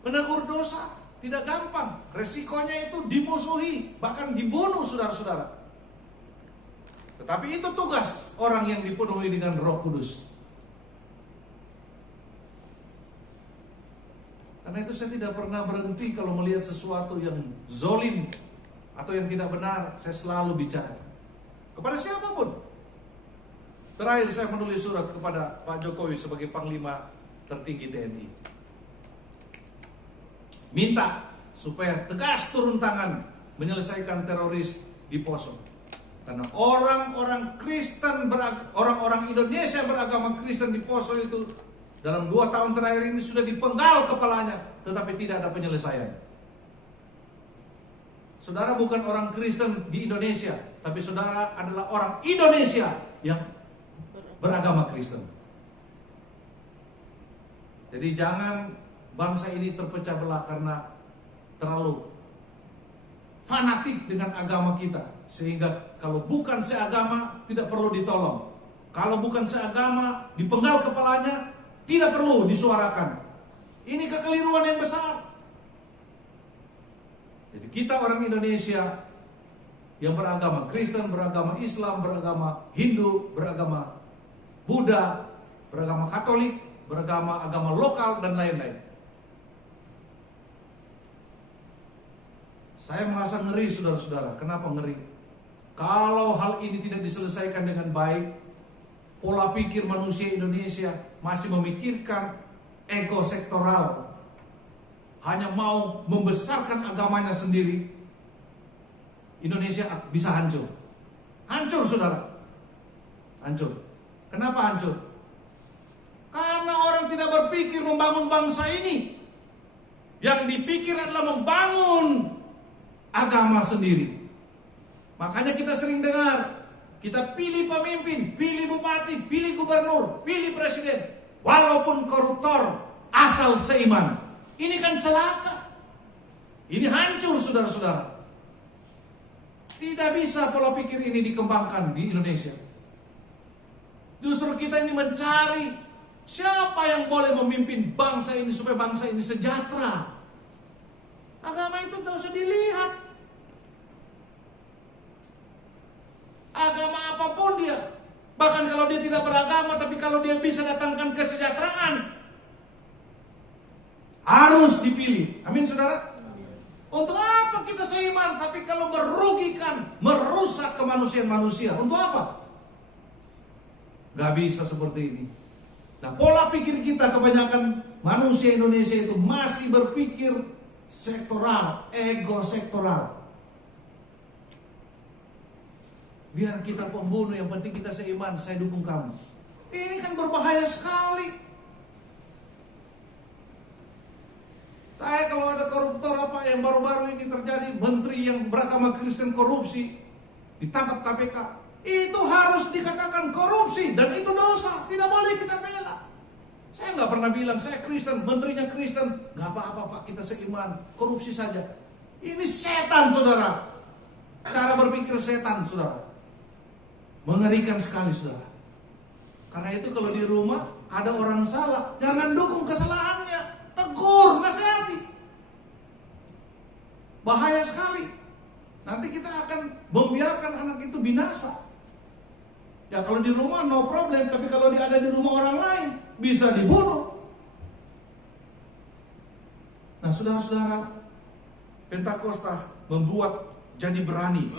Menegur dosa tidak gampang. Resikonya itu dimusuhi, bahkan dibunuh, saudara-saudara. Tetapi itu tugas orang yang dipenuhi dengan Roh Kudus. Karena itu saya tidak pernah berhenti kalau melihat sesuatu yang zolim atau yang tidak benar, saya selalu bicara kepada siapapun. Terakhir saya menulis surat kepada Pak Jokowi sebagai Panglima tertinggi TNI. Minta supaya tegas turun tangan menyelesaikan teroris di Poso. Karena orang-orang Kristen, orang-orang Indonesia beragama Kristen di Poso itu dalam 2 tahun terakhir ini sudah dipenggal kepalanya, tetapi tidak ada penyelesaian. Saudara bukan orang Kristen di Indonesia, tapi saudara adalah orang Indonesia yang beragama Kristen. Jadi jangan bangsa ini terpecah belah karena terlalu fanatik dengan agama kita. Sehingga kalau bukan seagama tidak perlu ditolong. Kalau bukan seagama dipenggal kepalanya tidak perlu disuarakan. Ini kekeliruan yang besar. Jadi kita orang Indonesia yang beragama Kristen, beragama Islam, beragama Hindu, beragama Buddha, beragama Katolik, beragama, agama lokal dan lain-lain. Saya merasa ngeri, saudara-saudara. Kenapa ngeri? Kalau hal ini tidak diselesaikan dengan baik, pola pikir manusia Indonesia masih memikirkan ego sektoral, hanya mau membesarkan agamanya sendiri, Indonesia bisa hancur. Hancur, saudara. Hancur. Kenapa hancur? Karena orang tidak berpikir membangun bangsa ini. Yang dipikir adalah membangun agama sendiri. Makanya kita sering dengar, kita pilih pemimpin, pilih bupati, pilih gubernur, pilih presiden, walaupun koruptor, asal seiman. Ini kan celaka. Ini hancur, saudara-saudara. Tidak bisa pola pikir ini dikembangkan di Indonesia. Justru kita ini mencari siapa yang boleh memimpin bangsa ini supaya bangsa ini sejahtera. Agama itu tidak usah dilihat. Agama apapun dia. Bahkan kalau dia tidak beragama, tapi kalau dia bisa datangkan kesejahteraan, harus dipilih. Amin, saudara? Untuk apa kita seiman, tapi kalau merugikan, merusak kemanusiaan manusia, untuk apa? Gak bisa seperti ini. Nah, pola pikir kita kebanyakan manusia Indonesia itu masih berpikir sektoral, ego sektoral. Biar kita pembunuh, yang penting kita seiman, saya dukung kamu. Ini kan berbahaya sekali. Saya kalau ada koruptor apa yang baru-baru ini terjadi, menteri yang beragama Kristen korupsi, ditangkap KPK, itu harus dikatakan korupsi dan itu dosa, tidak boleh kita bela. Saya nggak pernah bilang saya Kristen, menterinya Kristen, nggak apa-apa Pak, kita seiman, korupsi saja. Ini setan, saudara. Cara berpikir setan, saudara. Mengerikan sekali, saudara. Karena itu kalau di rumah ada orang salah, jangan dukung kesalahannya. Tegur, nasihati. Bahaya sekali. Nanti kita akan membiarkan anak itu binasa. Ya kalau di rumah no problem, tapi kalau dia ada di rumah orang lain bisa dibunuh. Nah, saudara-saudara, Pentakosta membuat jadi berani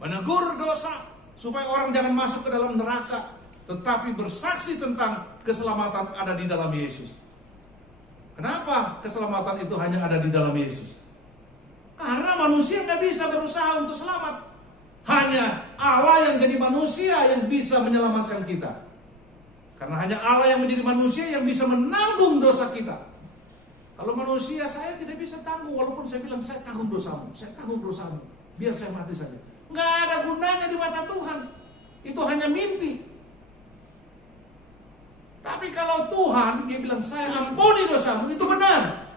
menegur dosa supaya orang jangan masuk ke dalam neraka, tetapi bersaksi tentang keselamatan ada di dalam Yesus. Kenapa keselamatan itu hanya ada di dalam Yesus? Karena manusia nggak bisa berusaha untuk selamat. Hanya Allah yang jadi manusia yang bisa menyelamatkan kita. Karena hanya Allah yang menjadi manusia yang bisa menanggung dosa kita. Kalau manusia, saya tidak bisa tanggung. Walaupun saya bilang, saya tanggung dosamu, saya tanggung dosamu, biar saya mati saja. Nggak ada gunanya di mata Tuhan. Itu hanya mimpi. Tapi kalau Tuhan, dia bilang, saya ampuni dosamu, itu benar.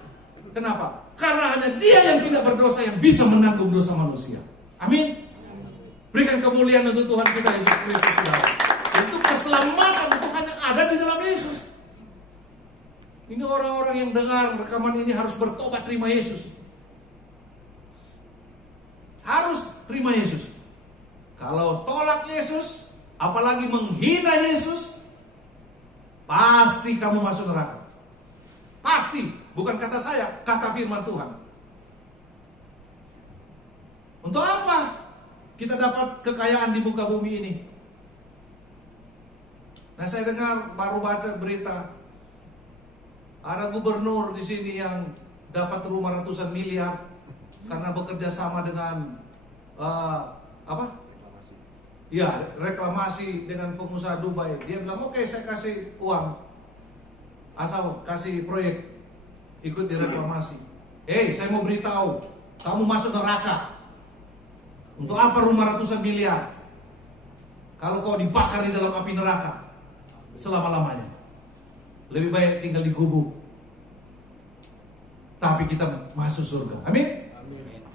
Kenapa? Karena hanya dia yang tidak berdosa yang bisa menanggung dosa manusia. Amin. Berikan kemuliaan untuk Tuhan kita Yesus Kristus, saudara. Itu keselamatan itu hanya ada di dalam Yesus. Ini orang-orang yang dengar rekaman ini harus bertobat, terima Yesus. Harus terima Yesus. Kalau tolak Yesus, apalagi menghina Yesus, pasti kamu masuk neraka. Pasti, bukan kata saya, kata firman Tuhan. Untuk apa kita dapat kekayaan di muka bumi ini? Nah, saya dengar baru baca berita, ada gubernur di sini yang dapat rumah ratusan miliar karena bekerja sama dengan reklamasi dengan pengusaha Dubai. Dia bilang, oke, saya kasih uang, asal kasih proyek, ikut direklamasi. Saya mau beritahu, kamu masuk neraka. Untuk apa rumah ratusan miliar? Kalau kau dibakar di dalam api neraka selama-lamanya. Lebih baik tinggal di gubuk, tapi kita masuk surga. Amin.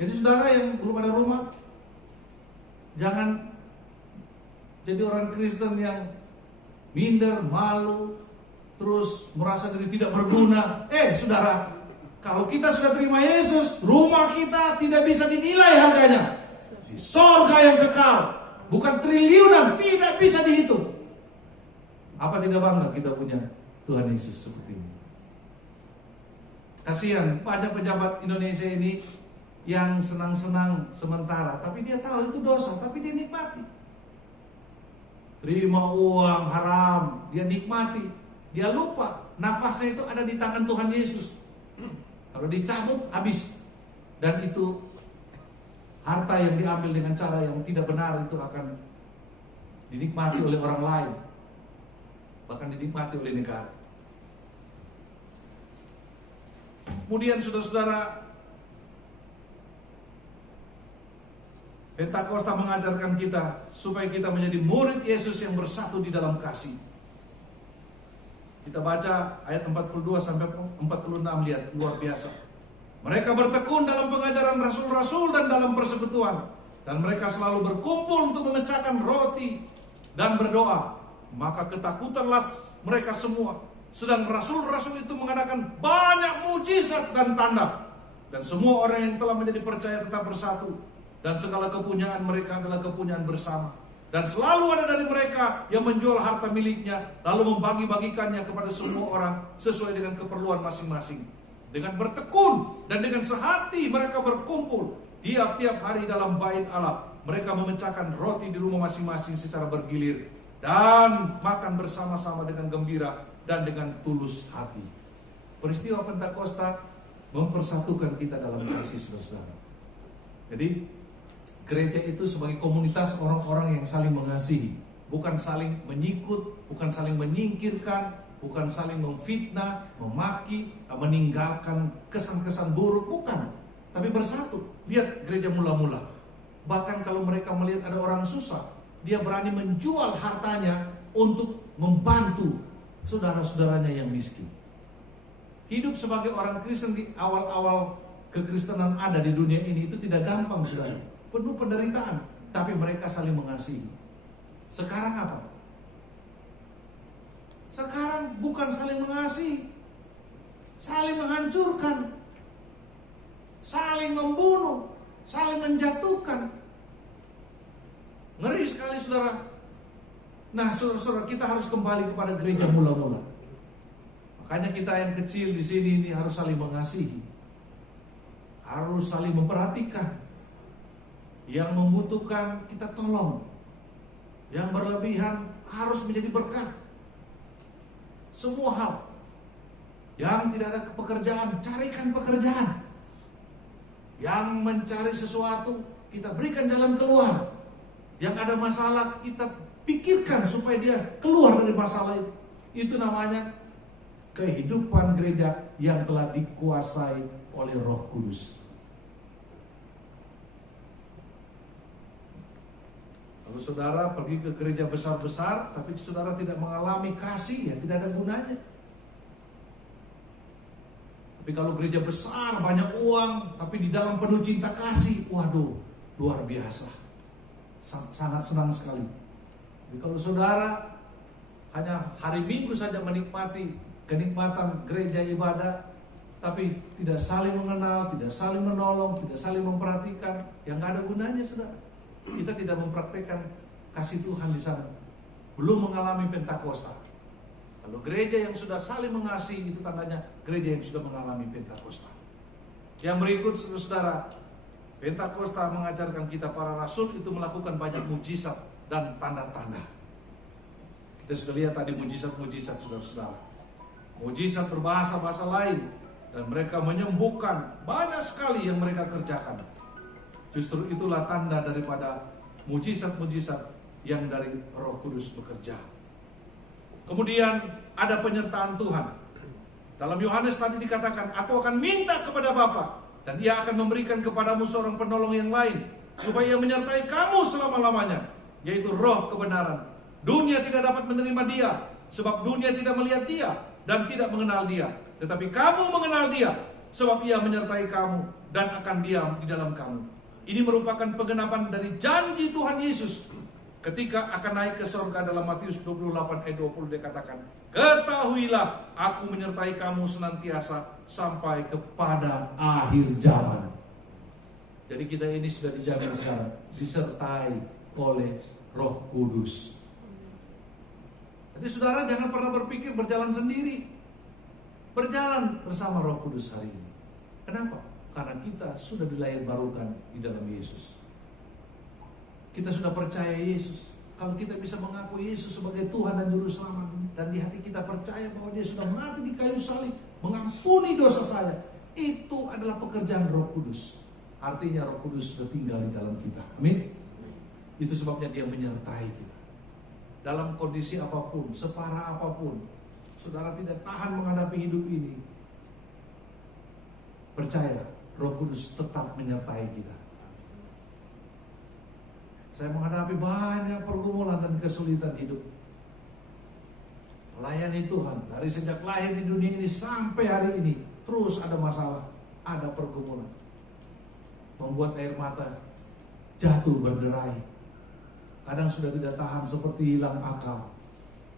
Jadi saudara yang belum ada rumah, jangan jadi orang Kristen yang minder, malu, terus merasa diri tidak berguna. Saudara, kalau kita sudah terima Yesus, rumah kita tidak bisa dinilai harganya. Di surga yang kekal, bukan triliunan, tidak bisa dihitung. Apa tidak bangga kita punya Tuhan Yesus seperti ini. Kasihan banyak pejabat Indonesia ini yang senang-senang sementara, tapi dia tahu itu dosa, tapi dia nikmati. Terima uang haram, dia nikmati. Dia lupa nafasnya itu ada di tangan Tuhan Yesus. Kalau dicabut habis. Dan itu harta yang diambil dengan cara yang tidak benar itu akan dinikmati oleh orang lain, bahkan dinikmati oleh negara. Kemudian saudara-saudara, Pentakosta mengajarkan kita supaya kita menjadi murid Yesus yang bersatu di dalam kasih. Kita baca ayat 42 sampai 46, lihat luar biasa. Mereka bertekun dalam pengajaran rasul-rasul dan dalam persekutuan, dan mereka selalu berkumpul untuk memecahkan roti dan berdoa. Maka ketakutanlah mereka semua. Sedang rasul-rasul itu mengadakan banyak mujizat dan tanda, dan semua orang yang telah menjadi percaya tetap bersatu, dan segala kepunyaan mereka adalah kepunyaan bersama. Dan selalu ada dari mereka yang menjual harta miliknya, lalu membagi-bagikannya kepada semua orang sesuai dengan keperluan masing-masing. Dengan bertekun dan dengan sehati mereka berkumpul tiap-tiap hari dalam bait Allah. Mereka memecahkan roti di rumah masing-masing secara bergilir dan makan bersama-sama dengan gembira dan dengan tulus hati. Peristiwa Pentakosta mempersatukan kita dalam kasih, saudara-saudara. Jadi gereja itu sebagai komunitas orang-orang yang saling mengasihi, bukan saling menyikut, bukan saling menyingkirkan, bukan saling memfitnah, memaki, meninggalkan kesan-kesan buruk, bukan. Tapi bersatu. Lihat gereja mula-mula. Bahkan kalau mereka melihat ada orang susah, dia berani menjual hartanya untuk membantu saudara-saudaranya yang miskin. Hidup sebagai orang Kristen di awal-awal kekristenan ada di dunia ini itu tidak gampang, saudara. Penuh penderitaan, tapi mereka saling mengasihi. Sekarang apa? Sekarang bukan saling mengasihi, saling menghancurkan, saling membunuh, saling menjatuhkan. Ngeri sekali, saudara. Nah, saudara-saudara, kita harus kembali kepada gereja mula-mula. Makanya kita yang kecil di sini ini harus saling mengasihi, harus saling memperhatikan. Yang membutuhkan kita tolong, yang berlebihan harus menjadi berkat. Semua hal. Yang tidak ada pekerjaan, carikan pekerjaan. Yang mencari sesuatu, kita berikan jalan keluar. Yang ada masalah, kita pikirkan supaya dia keluar dari masalah itu. Itu namanya kehidupan gereja yang telah dikuasai oleh Roh Kudus. Kalau saudara pergi ke gereja besar-besar, tapi saudara tidak mengalami kasih, ya tidak ada gunanya. Tapi kalau gereja besar, banyak uang, tapi di dalam penuh cinta kasih, waduh, luar biasa. Sangat senang sekali. Tapi kalau saudara hanya hari Minggu saja menikmati kenikmatan gereja ibadah, tapi tidak saling mengenal, tidak saling menolong, tidak saling memperhatikan, yang gak ada gunanya, saudara. Kita tidak mempraktekkan kasih Tuhan di sana, belum mengalami Pentakosta. Kalau gereja yang sudah saling mengasihi, itu tandanya gereja yang sudah mengalami Pentakosta. Yang berikut, saudara, Pentakosta mengajarkan kita para rasul itu melakukan banyak mujizat dan tanda-tanda. Kita sudah lihat tadi mujizat-mujizat, saudara-saudara. Mujizat berbahasa-bahasa lain, dan mereka menyembuhkan, banyak sekali yang mereka kerjakan. Justru itulah tanda daripada mujizat-mujizat yang dari Roh Kudus bekerja. Kemudian ada penyertaan Tuhan. Dalam Yohanes tadi dikatakan, aku akan minta kepada Bapa, dan Ia akan memberikan kepadamu seorang penolong yang lain, supaya Ia menyertai kamu selama-lamanya, yaitu Roh kebenaran. Dunia tidak dapat menerima Dia, sebab dunia tidak melihat Dia dan tidak mengenal Dia. Tetapi kamu mengenal Dia, sebab Ia menyertai kamu dan akan diam di dalam kamu. Ini merupakan penggenapan dari janji Tuhan Yesus ketika akan naik ke surga. Dalam Matius 28 ayat 20 dia katakan, ketahuilah aku menyertai kamu senantiasa sampai kepada akhir zaman. Jadi kita ini sudah dijamin sekarang, disertai oleh Roh Kudus. Jadi saudara jangan pernah berpikir berjalan sendiri. Berjalan bersama Roh Kudus hari ini. Kenapa? Karena kita sudah dilahirbarukan di dalam Yesus. Kita sudah percaya Yesus. Kalau kita bisa mengaku Yesus sebagai Tuhan dan Juru Selamat, dan di hati kita percaya bahwa Dia sudah mati di kayu salib, mengampuni dosa saya, itu adalah pekerjaan Roh Kudus. Artinya Roh Kudus sudah tinggal di dalam kita. Amin. Itu sebabnya Dia menyertai kita. Dalam kondisi apapun, separah apapun, saudara tidak tahan menghadapi hidup ini, percaya Roh Kudus tetap menyertai kita. Saya menghadapi banyak pergumulan dan kesulitan hidup, melayani Tuhan dari sejak lahir di dunia ini sampai hari ini. Terus ada masalah, ada pergumulan, membuat air mata jatuh berderai. Kadang sudah tidak tahan, seperti hilang akal.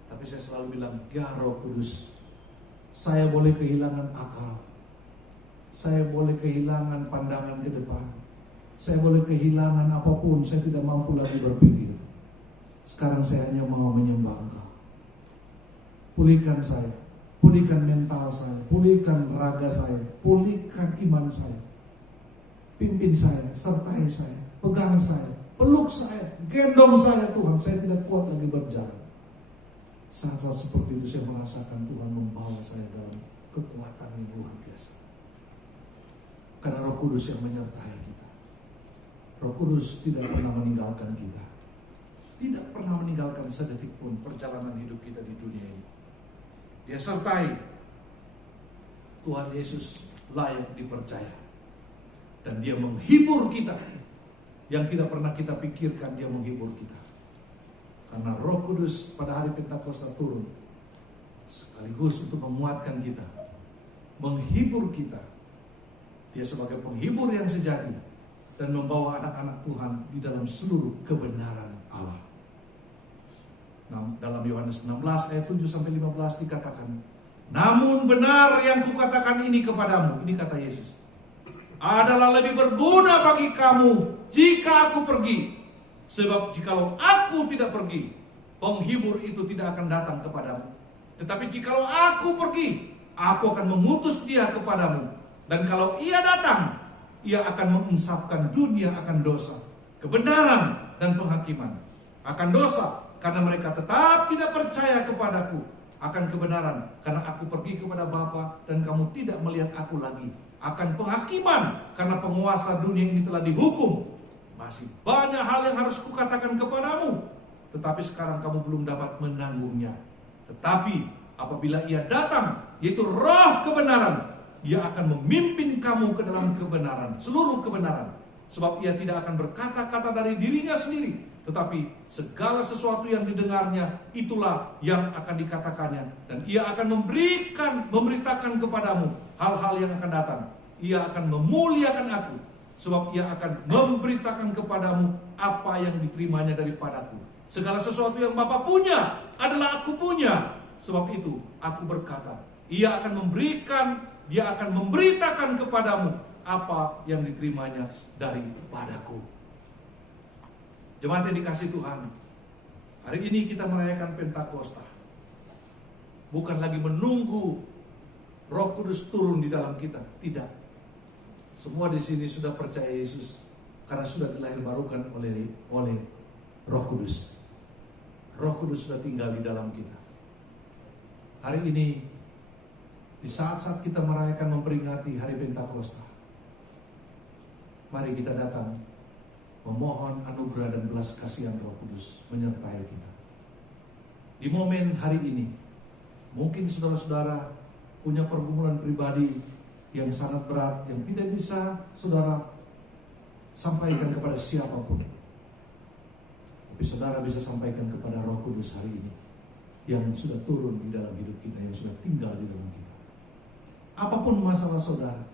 Tapi saya selalu bilang, ya Roh Kudus, saya boleh kehilangan akal, saya boleh kehilangan pandangan ke depan, saya boleh kehilangan apapun, saya tidak mampu lagi berpikir. Sekarang saya hanya mau menyembah Engkau. Pulihkan saya, pulihkan mental saya, pulihkan raga saya, pulihkan iman saya. Pimpin saya, sertai saya, pegang saya, peluk saya, gendong saya Tuhan. Saya tidak kuat lagi berjalan. Saat-saat seperti itu saya merasakan Tuhan membawa saya dalam kekuatan yang luar biasa. Karena Roh Kudus yang menyertai kita. Roh Kudus tidak pernah meninggalkan kita. Tidak pernah meninggalkan sedetik pun perjalanan hidup kita di dunia ini. Dia sertai. Tuhan Yesus layak dipercaya. Dan Dia menghibur kita. Yang tidak pernah kita pikirkan, Dia menghibur kita. Karena Roh Kudus pada hari Pentakosta turun sekaligus untuk menguatkan kita, menghibur kita. Dia sebagai penghibur yang sejati dan membawa anak-anak Tuhan di dalam seluruh kebenaran Allah. Nah, dalam Yohanes 16 ayat 7-15 dikatakan, namun benar yang kukatakan ini kepadamu, ini kata Yesus, adalah lebih berguna bagi kamu jika aku pergi. Sebab jikalau aku tidak pergi, penghibur itu tidak akan datang kepadamu. Tetapi jikalau aku pergi, aku akan mengutus dia kepadamu. Dan kalau ia datang, ia akan menginsafkan dunia akan dosa, kebenaran dan penghakiman. Akan dosa karena mereka tetap tidak percaya kepadaku. Akan kebenaran karena aku pergi kepada Bapa dan kamu tidak melihat aku lagi. Akan penghakiman karena penguasa dunia ini telah dihukum. Masih banyak hal yang harus kukatakan kepadamu, tetapi sekarang kamu belum dapat menanggungnya. Tetapi apabila ia datang, yaitu Roh kebenaran, Dia akan memimpin kamu ke dalam kebenaran, seluruh kebenaran. Sebab ia tidak akan berkata-kata dari dirinya sendiri, tetapi segala sesuatu yang didengarnya, itulah yang akan dikatakannya. Dan ia akan memberitakan kepadamu hal-hal yang akan datang. Ia akan memuliakan aku, sebab ia akan memberitakan kepadamu apa yang diterimanya daripadaku. Segala sesuatu yang Bapa punya adalah aku punya. Sebab itu aku berkata, dia akan memberitakan kepadamu apa yang diterimanya daripadaku. Jemaat yang dikasihi Tuhan, hari ini kita merayakan Pentakosta. Bukan lagi menunggu Roh Kudus turun di dalam kita, tidak. Semua di sini sudah percaya Yesus karena sudah dilahirbarukan oleh Roh Kudus. Roh Kudus sudah tinggal di dalam kita. Hari ini, di saat-saat kita merayakan memperingati hari Pentakosta, mari kita datang memohon anugerah dan belas kasihan Roh Kudus menyertai kita. Di momen hari ini, mungkin saudara-saudara punya pergumulan pribadi yang sangat berat, yang tidak bisa saudara sampaikan kepada siapapun. Tapi saudara bisa sampaikan kepada Roh Kudus hari ini, yang sudah turun di dalam hidup kita, yang sudah tinggal di dalam kita. Apapun masalah saudara,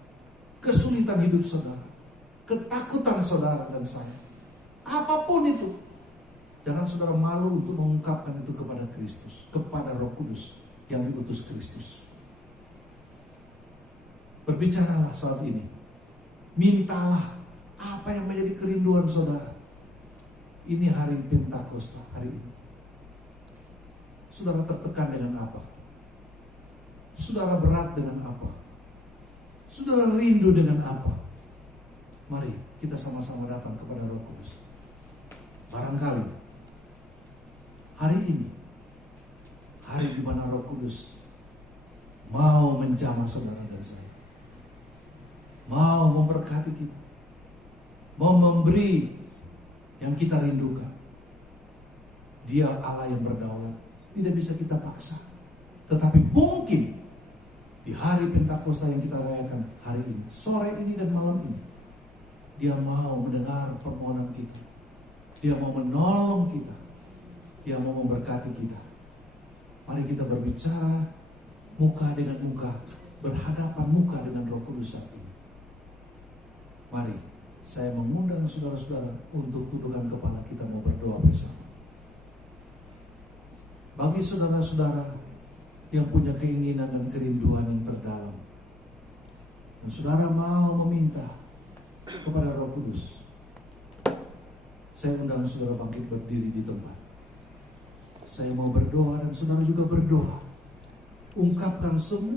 kesulitan hidup saudara, ketakutan saudara dan saya, apapun itu, jangan saudara malu untuk mengungkapkan itu kepada Kristus, kepada Roh Kudus yang diutus Kristus. Berbicaralah saat ini. Mintalah apa yang menjadi kerinduan saudara. Ini hari Pentakosta hari ini. Saudara tertekan dengan apa? Saudara berat dengan apa? Saudara rindu dengan apa? Mari kita sama-sama datang kepada Roh Kudus. Barangkali hari ini, hari di mana Roh Kudus mau menjamah saudara dan saya, mau memberkati kita, mau memberi yang kita rindukan. Dia Allah yang berdaulat, tidak bisa kita paksa. Tetapi mungkin di hari Pentakosta yang kita rayakan hari ini, sore ini dan malam ini, Dia mau mendengar permohonan kita. Dia mau menolong kita. Dia mau memberkati kita. Mari kita berbicara muka dengan muka, berhadapan muka dengan Roh Kudus saat ini. Mari saya mengundang saudara-saudara untuk tundukkan kepala, kita mau berdoa bersama. Bagi saudara-saudara yang punya keinginan dan kerinduan yang terdalam, dan saudara mau meminta kepada Roh Kudus, saya undang saudara bangkit berdiri di tempat. Saya mau berdoa dan saudara juga berdoa. Ungkapkan semua